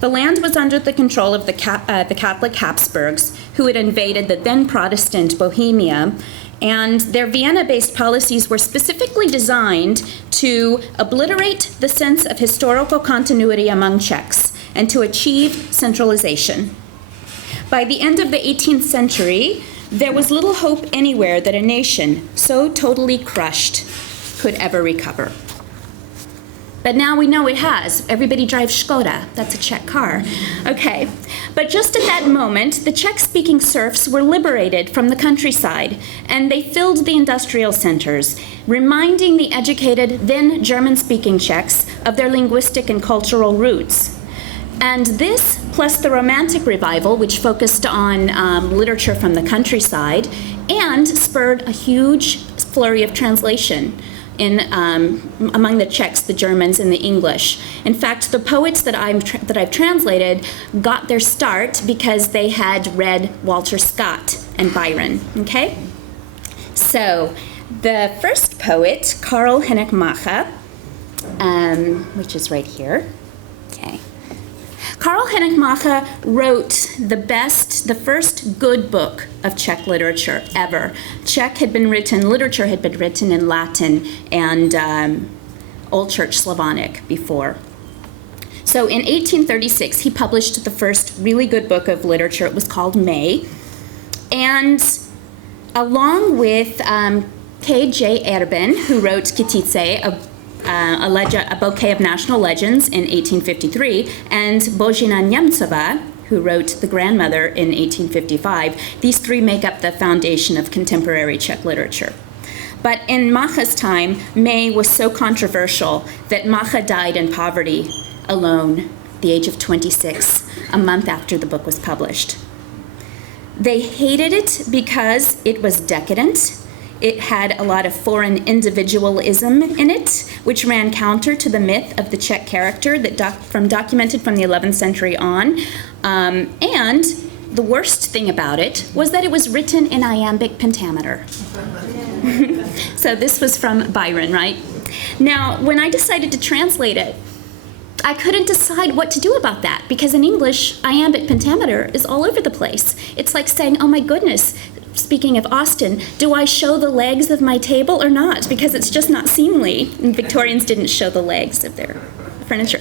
The land was under the control of the Catholic Habsburgs, who had invaded the then Protestant Bohemia, and their Vienna-based policies were specifically designed to obliterate the sense of historical continuity among Czechs and to achieve centralization. By the end of the 18th century, there was little hope anywhere that a nation so totally crushed could ever recover. But now we know it has. Everybody drives Škoda. That's a Czech car. Okay. But just at that moment, the Czech-speaking serfs were liberated from the countryside, and they filled the industrial centers, reminding the educated, then German-speaking Czechs of their linguistic and cultural roots. And this, plus the Romantic revival, which focused on literature from the countryside, and spurred a huge flurry of translation among the Czechs, the Germans, and the English. In fact, the poets that I've translated got their start because they had read Walter Scott and Byron. Okay, so the first poet, Karl Hennigmacher, which is right here. Okay. Karl Hennigmacher wrote the first good book of Czech literature ever. Literature had been written in Latin and Old Church Slavonic before. So in 1836, he published the first really good book of literature. It was called May. And along with K.J. Erben, who wrote Kytice, a bouquet of national legends in 1853, and Božena Němcová, who wrote The Grandmother in 1855, these three make up the foundation of contemporary Czech literature. But in Macha's time, May was so controversial that Macha died in poverty alone at the age of 26, a month after the book was published. They hated it because it was decadent. It had a lot of foreign individualism in it, which ran counter to the myth of the Czech character that documented from the 11th century on. And the worst thing about it was that it was written in iambic pentameter. So this was from Byron, right? Now, when I decided to translate it, I couldn't decide what to do about that because in English, iambic pentameter is all over the place. It's like saying, oh my goodness, speaking of Austin, do I show the legs of my table or not? Because it's just not seemly. And Victorians didn't show the legs of their furniture.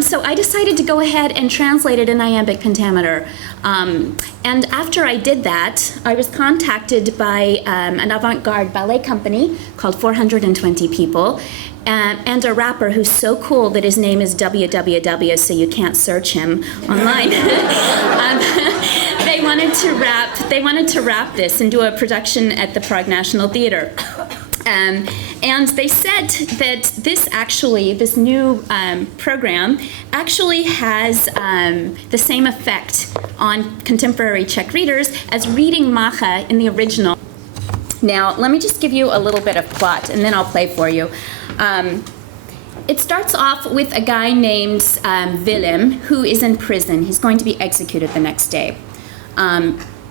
So I decided to go ahead and translate it in iambic pentameter. And after I did that, I was contacted by an avant-garde ballet company called 420 People, and a rapper who's so cool that his name is WWW, so you can't search him online. They wanted to rap this and do a production at the Prague National Theatre. And they said that this new program actually has the same effect on contemporary Czech readers as reading Macha in the original. Now, let me just give you a little bit of plot, and then I'll play for you. It starts off with a guy named Villaim, who is in prison. He's going to be executed the next day.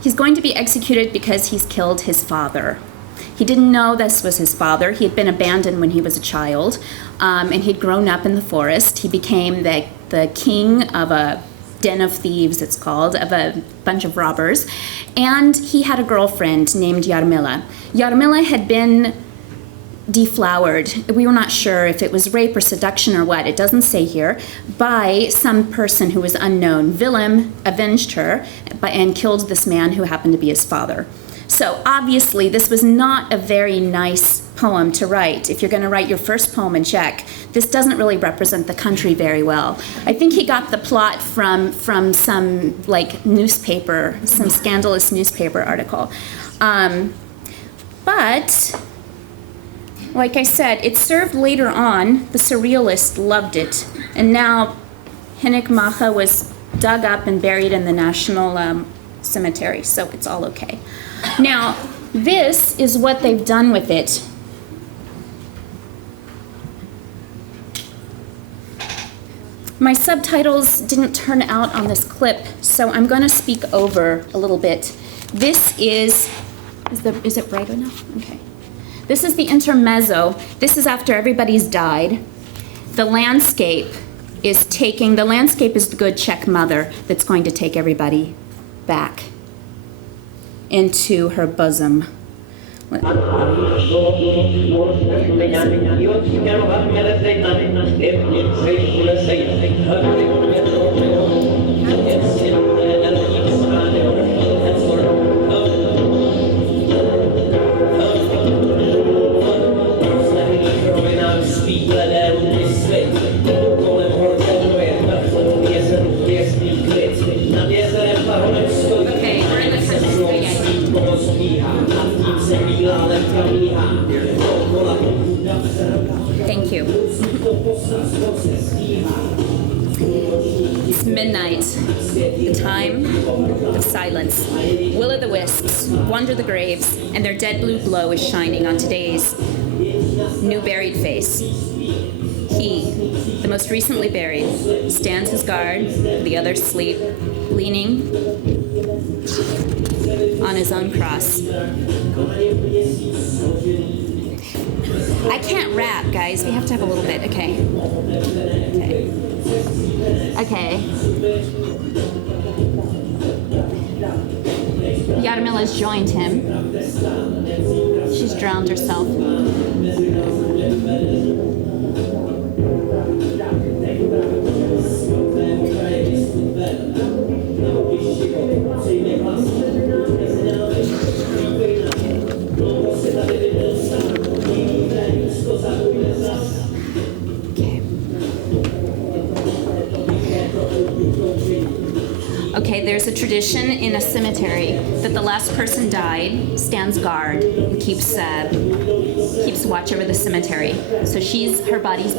He's going to be executed because he's killed his father. He didn't know this was his father. He had been abandoned when he was a child, and he'd grown up in the forest. He became the king of a den of thieves, it's called, of a bunch of robbers. And he had a girlfriend named Jarmila. Jarmila had been deflowered. We were not sure if it was rape or seduction or what, it doesn't say here, by some person who was unknown. Villaim avenged her and killed this man who happened to be his father. So obviously this was not a very nice poem to write, if you're going to write your first poem in Czech, this doesn't really represent the country very well. I think he got the plot from some like newspaper, some scandalous newspaper article. But, like I said, it served later on. The Surrealists loved it. And now Hennigmacher was dug up and buried in the National Cemetery, so it's all okay. Now, this is what they've done with it. My subtitles didn't turn out on this clip, so I'm going to speak over a little bit. This is it bright enough? Okay. This is the intermezzo. This is after everybody's died. The landscape is the good Czech mother that's going to take everybody back into her bosom. Thank you. It's midnight, the time of silence. Will-o'-the-wisps wander the graves, and their dead blue glow is shining on today's new buried face. He, the most recently buried, stands his guard, the others sleep, leaning on his own cross. I can't rap, guys. We have to have a little bit. Okay. Jarmila's joined him. She's drowned herself. Okay, there's a tradition in a cemetery that the last person died stands guard and keeps watch over the cemetery. So her body's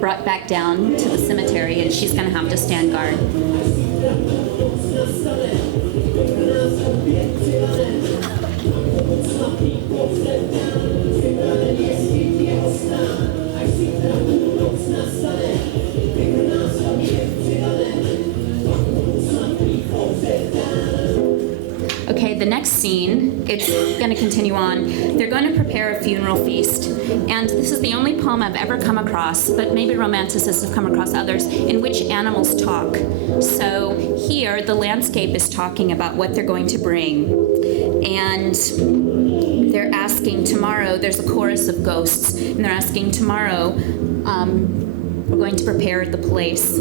brought back down to the cemetery, and she's going to have to stand guard. Okay, the next scene, it's going to continue on. They're going to prepare a funeral feast. And this is the only poem I've ever come across, but maybe romanticists have come across others, in which animals talk. So here, the landscape is talking about what they're going to bring. And they're asking tomorrow, there's a chorus of ghosts, and they're asking tomorrow, we're going to prepare the place.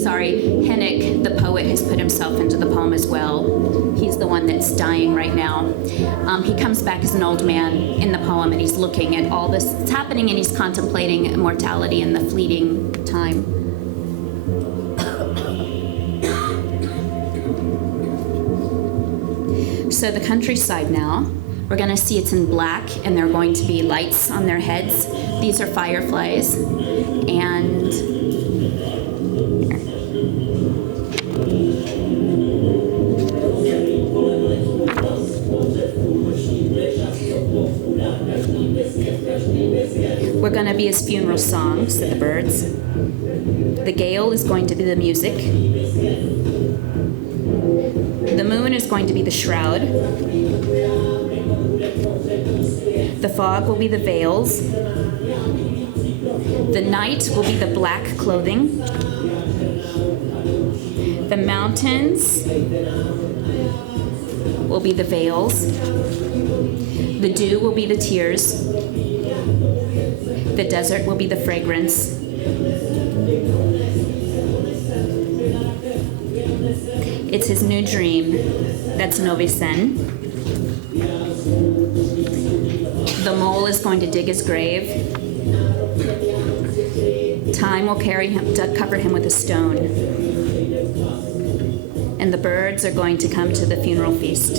Sorry, Hennig, the poet, has put himself into the poem as well. He's the one that's dying right now. He comes back as an old man in the poem, and he's looking at all this that's happening, and he's contemplating mortality and the fleeting time. So the countryside now, we're going to see it's in black, and there are going to be lights on their heads. These are fireflies, and we're going to be his funeral song, said the birds. The gale is going to be the music. The moon is going to be the shroud. The fog will be the veils. The night will be the black clothing. The mountains will be the veils. The dew will be the tears. The desert will be the fragrance. It's his new dream. That's Novi Sen. The mole is going to dig his grave. Time will cover him with a stone. And the birds are going to come to the funeral feast.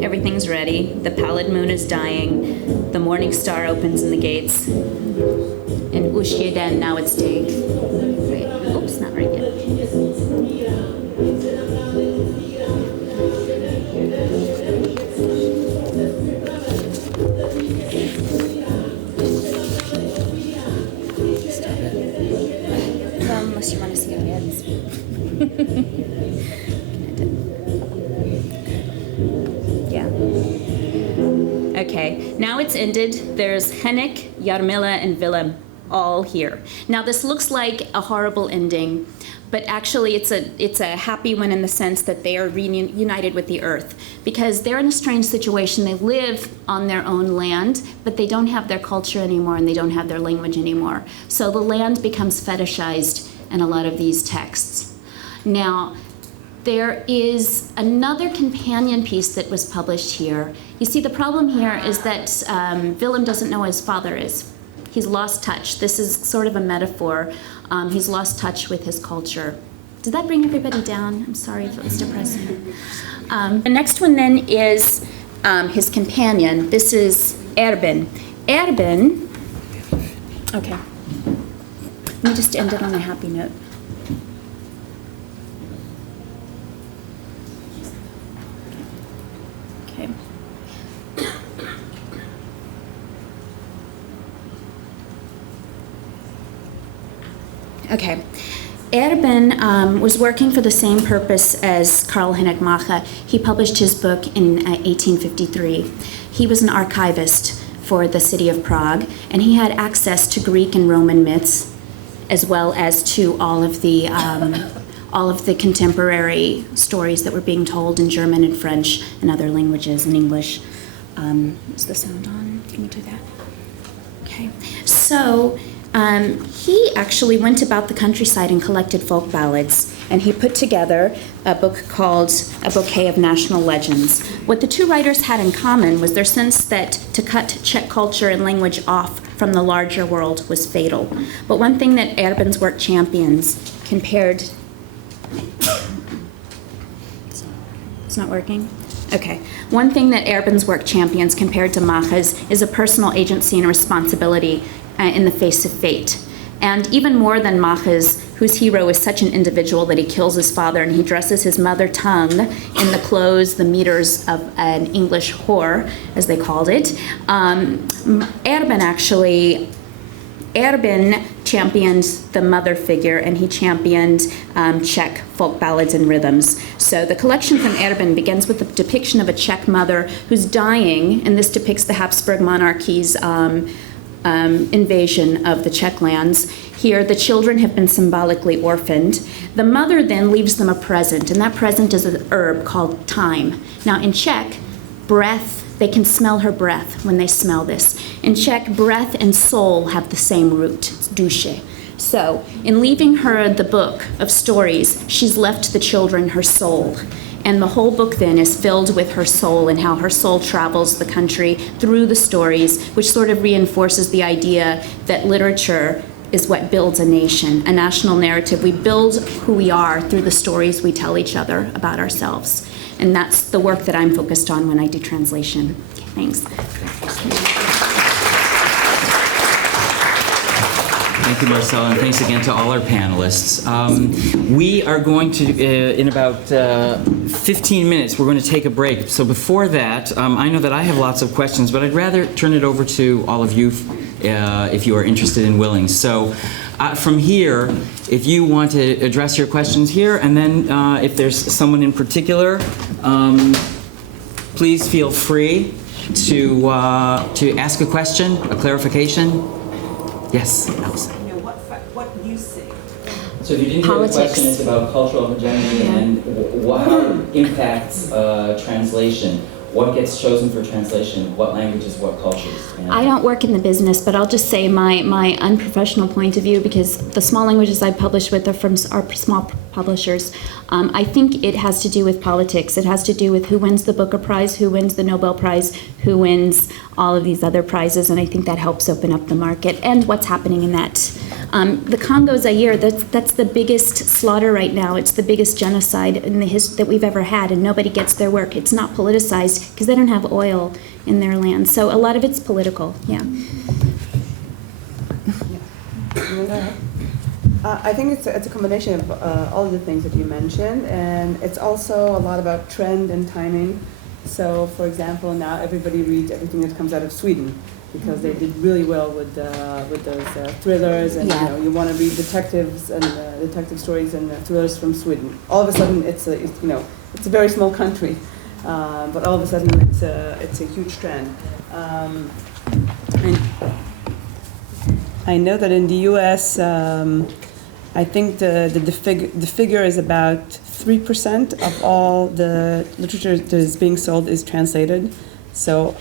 Everything's ready. The pallid moon is dying. The morning star opens in the gates. And Ushyedan, now it's day. Wait, oops, not right yet. Unless you want to see our heads. Yeah. Okay, now it's ended. There's Hennig, Jarmila, and Villaim all here. Now this looks like a horrible ending, but actually it's a happy one in the sense that they are reunited with the earth, because they're in a strange situation. They live on their own land, but they don't have their culture anymore and they don't have their language anymore. So the land becomes fetishized in a lot of these texts. Now, there is another companion piece that was published here. You see, the problem here is that Villaim doesn't know who his father is. He's lost touch. This is sort of a metaphor. He's lost touch with his culture. Did that bring everybody down? I'm sorry if it was depressing. The next one then is his companion. This is Erben. Erben, okay. Let me just end it on a happy note. Okay. Okay. Erben was working for the same purpose as Karl Hennigmacher. He published his book in 1853. He was an archivist for the city of Prague, and he had access to Greek and Roman myths, as well as to all of the contemporary stories that were being told in German and French and other languages and English. Is the sound on? Can we do that? Okay. So he actually went about the countryside and collected folk ballads, and he put together a book called A Bouquet of National Legends. What the two writers had in common was their sense that to cut Czech culture and language off from the larger world was fatal. But one thing that Erben's work champions compared... It's not working? Okay. One thing that Erben's work champions compared to Macher's is a personal agency and responsibility in the face of fate. And even more than Macher's, whose hero is such an individual that he kills his father and he dresses his mother tongue in the clothes, the meters of an English whore, as they called it. Erben championed the mother figure, and he championed Czech folk ballads and rhythms. So the collection from Erben begins with the depiction of a Czech mother who's dying, and this depicts the Habsburg monarchy's invasion of the Czech lands. Here, the children have been symbolically orphaned. The mother then leaves them a present, and that present is an herb called thyme. Now, in Czech, breath, they can smell her breath when they smell this. In Czech, breath and soul have the same root, it's duše. So, in leaving her the book of stories, she's left the children her soul. And the whole book then is filled with her soul and how her soul travels the country through the stories, which sort of reinforces the idea that literature is what builds a nation, a national narrative. We build who we are through the stories we tell each other about ourselves. And that's the work that I'm focused on when I do translation. Okay, thanks. Thank you, Marcela, and thanks again to all our panelists. We are going to, in about 15 minutes, we're going to take a break. So before that, I know that I have lots of questions, but I'd rather turn it over to all of you if you are interested and willing. So from here, if you want to address your questions here, and then if there's someone in particular, please feel free to ask a question, a clarification. Yes, Allison. What you see. So if you didn't hear the question, it's about cultural hegemony and how it impacts translation. what gets chosen for translation, what languages, what cultures? And I don't work in the business, but I'll just say my unprofessional point of view, because the small languages I publish with are small publishers. I think it has to do with politics. It has to do with who wins the Booker Prize, who wins the Nobel Prize, who wins all of these other prizes, and I think that helps open up the market and what's happening in that. The Congo Zaire, that's the biggest slaughter right now. It's the biggest genocide in the that we've ever had, and nobody gets their work. It's not politicized because they don't have oil in their land. So a lot of it's political, yeah. I think it's a combination of all of the things that you mentioned, and it's also a lot about trend and timing. So, for example, now everybody reads everything that comes out of Sweden because they did really well with those thrillers, and Yeah. you want to read detectives and detective stories and thrillers from Sweden. All of a sudden, it's a very small country, but all of a sudden it's a huge trend. And I know that in the U.S. I think the figure is about 3% of all the literature that is being sold is translated. So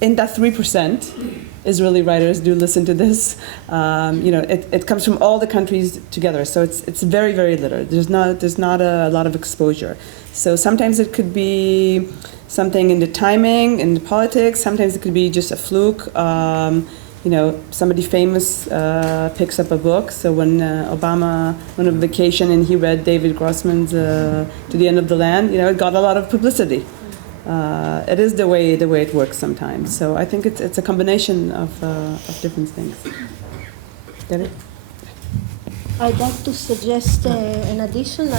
in that 3%, Israeli writers do listen to this. It comes from all the countries together. So it's very, very little. There's not a lot of exposure. So sometimes it could be something in the timing, in the politics. Sometimes it could be just a fluke. Somebody famous picks up a book. So when Obama went on vacation and he read David Grossman's To the End of the Land, it got a lot of publicity. It is the way it works sometimes. So I think it's a combination of different things. Get it? I'd like to suggest an additional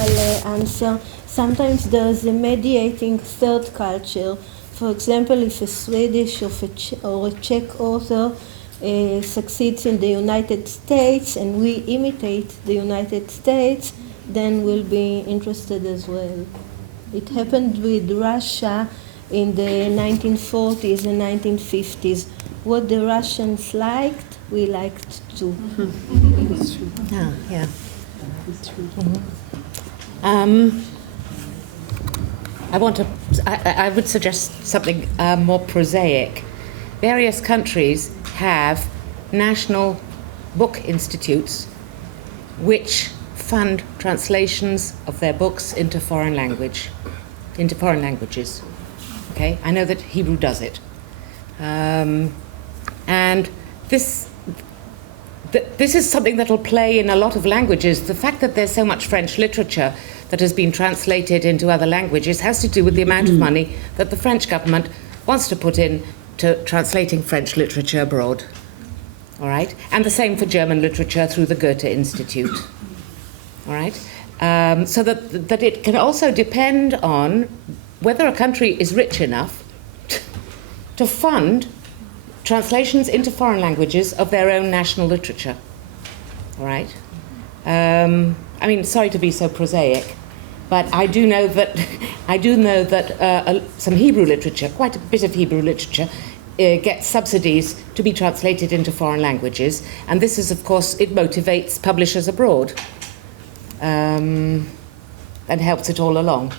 answer. Sometimes there's a mediating third culture. For example, if a Swedish or a Czech author succeeds in the United States and we imitate the United States, then we'll be interested as well. It happened with Russia in the 1940s and 1950s. What the Russians liked, we liked too. Oh, yeah. I would suggest something more prosaic. Various countries have national book institutes which fund translations of their books into foreign languages. Okay, I know that Hebrew does it, and this is something that will play in a lot of languages. The fact that there's so much French literature that has been translated into other languages has to do with the amount of money that the French government wants to put in to translating French literature abroad. All right, and the same for German literature through the Goethe Institute. All right, so that it can also depend on whether a country is rich enough to fund translations into foreign languages of their own national literature. All right. Sorry to be so prosaic, but I do know that some Hebrew literature, quite a bit of Hebrew literature, gets subsidies to be translated into foreign languages, and this is, of course, it motivates publishers abroad and helps it all along.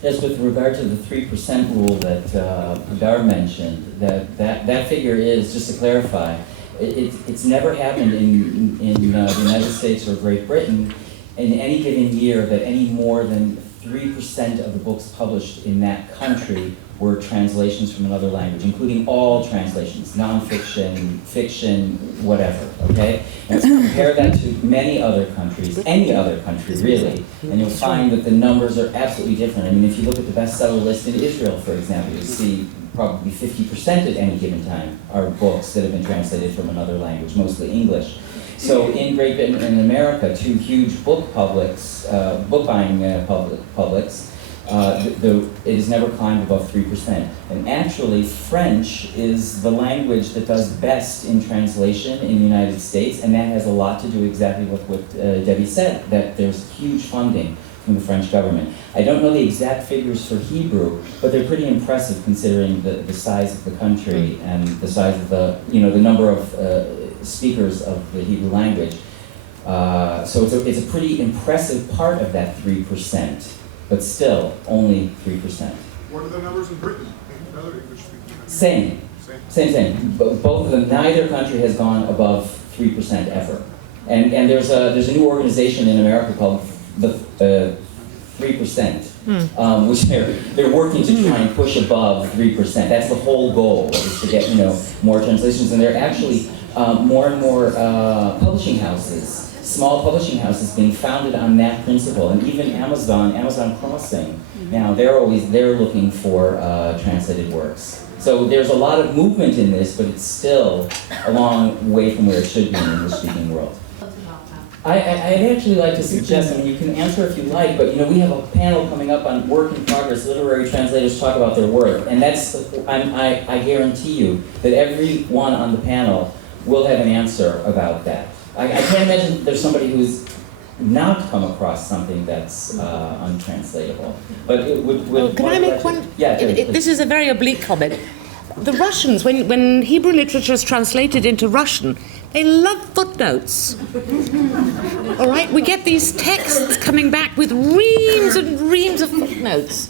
Yes, with regard to the 3% rule that Hadar mentioned, that figure is, just to clarify, it's never happened in the United States or Great Britain in any given year that any more than 3% of the books published in that country were translations from another language, including all translations, non-fiction, fiction, whatever, okay? And compare that to many other countries, any other country really, and you'll find that the numbers are absolutely different. I mean, if you look at the bestseller list in Israel, for example, you'll see probably 50% at any given time are books that have been translated from another language, mostly English. So in Great Britain and America, two huge book publics, book-buying publics, it has never climbed above 3%. And actually, French is the language that does best in translation in the United States, and that has a lot to do exactly with what Debbie said, that there's huge funding from the French government. I don't know the exact figures for Hebrew, but they're pretty impressive considering the size of the country and the size of the number of speakers of the Hebrew language. So it's a pretty impressive part of that 3%. But still, only 3%. What are the numbers in Britain and other English-speaking countries? Same. Both of them. Neither country has gone above 3% ever. And there's a new organization in America called the 3%, which they're working to try and push above 3%. That's the whole goal, is to get more translations. And there are actually more and more publishing houses, small publishing houses, being founded on that principle. And even Amazon Crossing, now they're looking for translated works. So there's a lot of movement in this, but it's still a long way from where it should be in the English-speaking world. I'd actually like to suggest, you can answer if you like, but we have a panel coming up on work in progress. Literary translators talk about their work, and I guarantee you that everyone on the panel will have an answer about that. I can't imagine there's somebody who's not come across something that's untranslatable. But it would can I make one? Yeah. This is a very oblique comment. The Russians, when Hebrew literature is translated into Russian, they love footnotes. All right, we get these texts coming back with reams and reams of footnotes.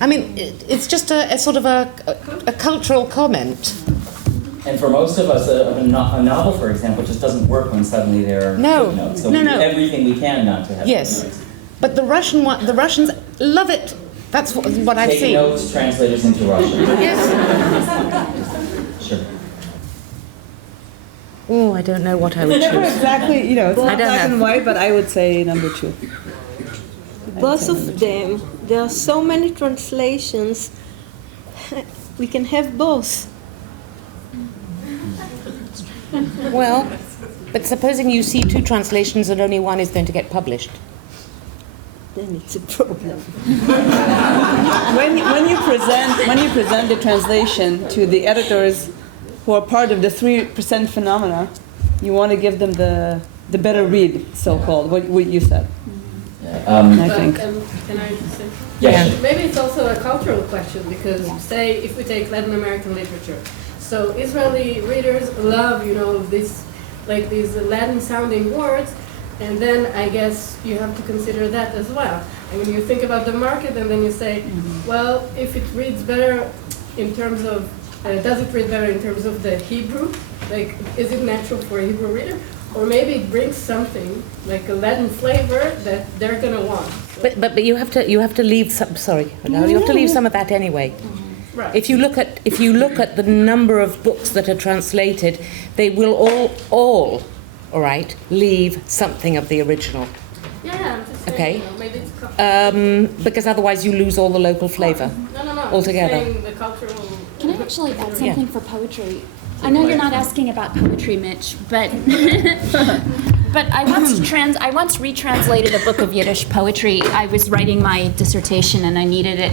It's just a sort of a cultural comment. And for most of us, a novel, for example, just doesn't work when suddenly there are footnotes. So we do everything we can not to have footnotes. But the Russians love it. That's what I've seen. Taking notes, translators into Russian. Yes. Sure. Oh, I don't know what I would choose. Never exactly, it's not I don't black know. and white, but I would say number 2. Both of them, there are so many translations, we can have both. Well, but supposing you see 2 translations and only one is going to get published. Then it's a problem. When you present the translation to the editors who are part of the 3% phenomena, you want to give them the better read, so-called, what you said. I think. Can I just say? Yeah. Maybe it's also a cultural question because, say, if we take Latin American literature, so Israeli readers love, these Latin-sounding words, and then I guess you have to consider that as well. You think about the market, and then you say, well, if it reads better in terms of, does it read better in terms of the Hebrew? Is it natural for a Hebrew reader? Or maybe it brings something like a Latin flavor that they're going to want. But you have to leave some. Sorry, you have to leave some of that anyway. Right. If you look at the number of books that are translated, they will all right, leave something of the original. Yeah, I'm just saying, Okay. Maybe it's because otherwise you lose all the local flavour. No. Altogether. I'm just saying the cultural. Can I actually add something for poetry? I know you're not asking about poetry, Mitch, but but I once retranslated a book of Yiddish poetry. I was writing my dissertation and I needed it.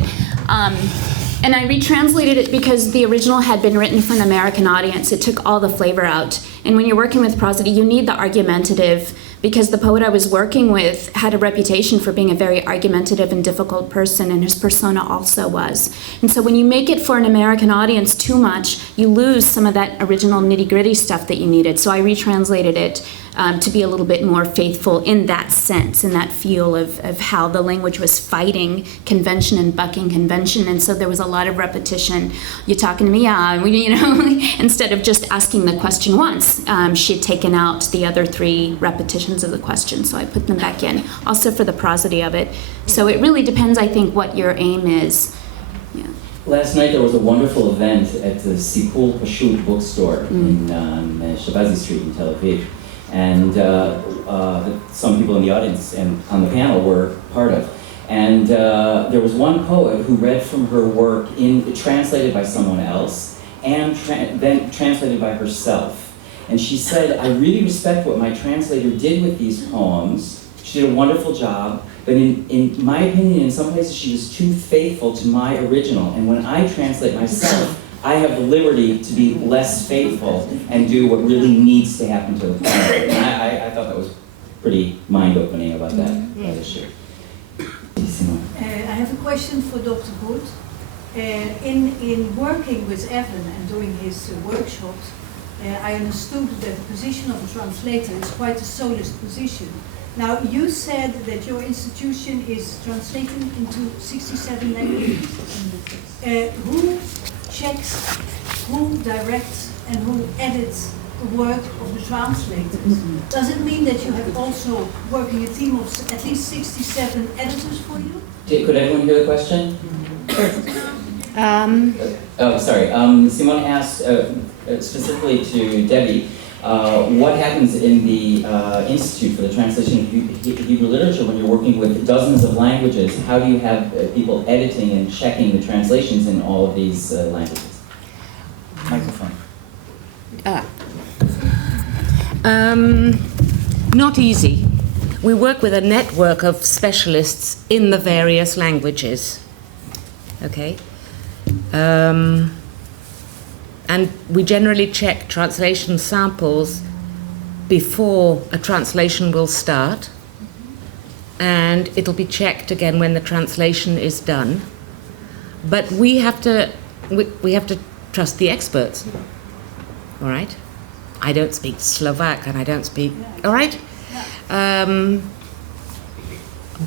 And I retranslated it because the original had been written for an American audience. It took all the flavor out. And when you're working with prosody, you need the argumentative, because the poet I was working with had a reputation for being a very argumentative and difficult person, and his persona also was. And so when you make it for an American audience too much, you lose some of that original nitty-gritty stuff that you needed. So I retranslated it to be a little bit more faithful in that sense, in that feel of how the language was fighting convention and bucking convention. And so there was a lot of repetition. You talking to me? Yeah, instead of just asking the question once, she had taken out the other 3 repetitions of the question, so I put them back in, also for the prosody of it. So it really depends, I think, what your aim is. Yeah. Last night there was a wonderful event at the Sipul Pashut bookstore in Shabazi Street in Tel Aviv. And some people in the audience and on the panel were part of. And there was one poet who read from her work translated by someone else and then translated by herself. And she said, I really respect what my translator did with these poems. She did a wonderful job, but in my opinion, in some places she was too faithful to my original. And when I translate myself, I have the liberty to be less faithful and do what really needs to happen to the poem. And I thought that was pretty mind-opening about that issue. I have a question for Dr. Guth. In working with Evan and doing his workshops, I understood that the position of a translator is quite a solist position. Now, you said that your institution is translating into 67 languages. Who checks, who directs, and who edits the work of the translators? Does it mean that you have also working a team of at least 67 editors for you? Could everyone hear the question? Oh, sorry. Simone asked specifically to Debbie, what happens in the Institute for the Translation of Hebrew Literature when you're working with dozens of languages? How do you have people editing and checking the translations in all of these languages? Microphone. Not easy. We work with a network of specialists in the various languages. Okay? And we generally check translation samples before a translation will start, and it'll be checked again when the translation is done. But we have to trust the experts. All right? I don't speak Slovak and I don't speak, all right?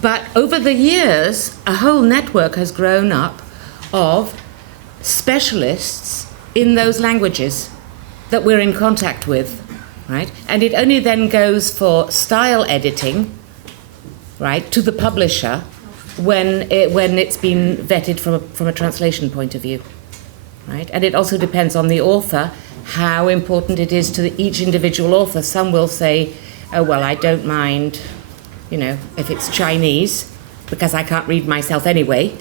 But over the years, a whole network has grown up of specialists in those languages that we're in contact with, right? And it only then goes for style editing, right, to the publisher when it's been vetted from a translation point of view, right? And it also depends on the author how important it is to each individual author. Some will say, oh, well, I don't mind, if it's Chinese, because I can't read myself anyway.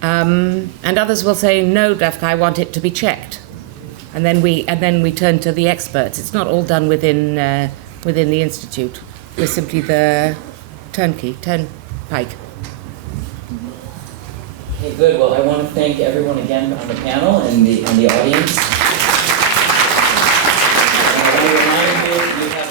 And others will say, no, Dafka, I want it to be checked. And then we turn to the experts. It's not all done within the institute. We're simply the turnpike. Okay, good. Well, I want to thank everyone again on the panel and the audience. And I want to remind you, you have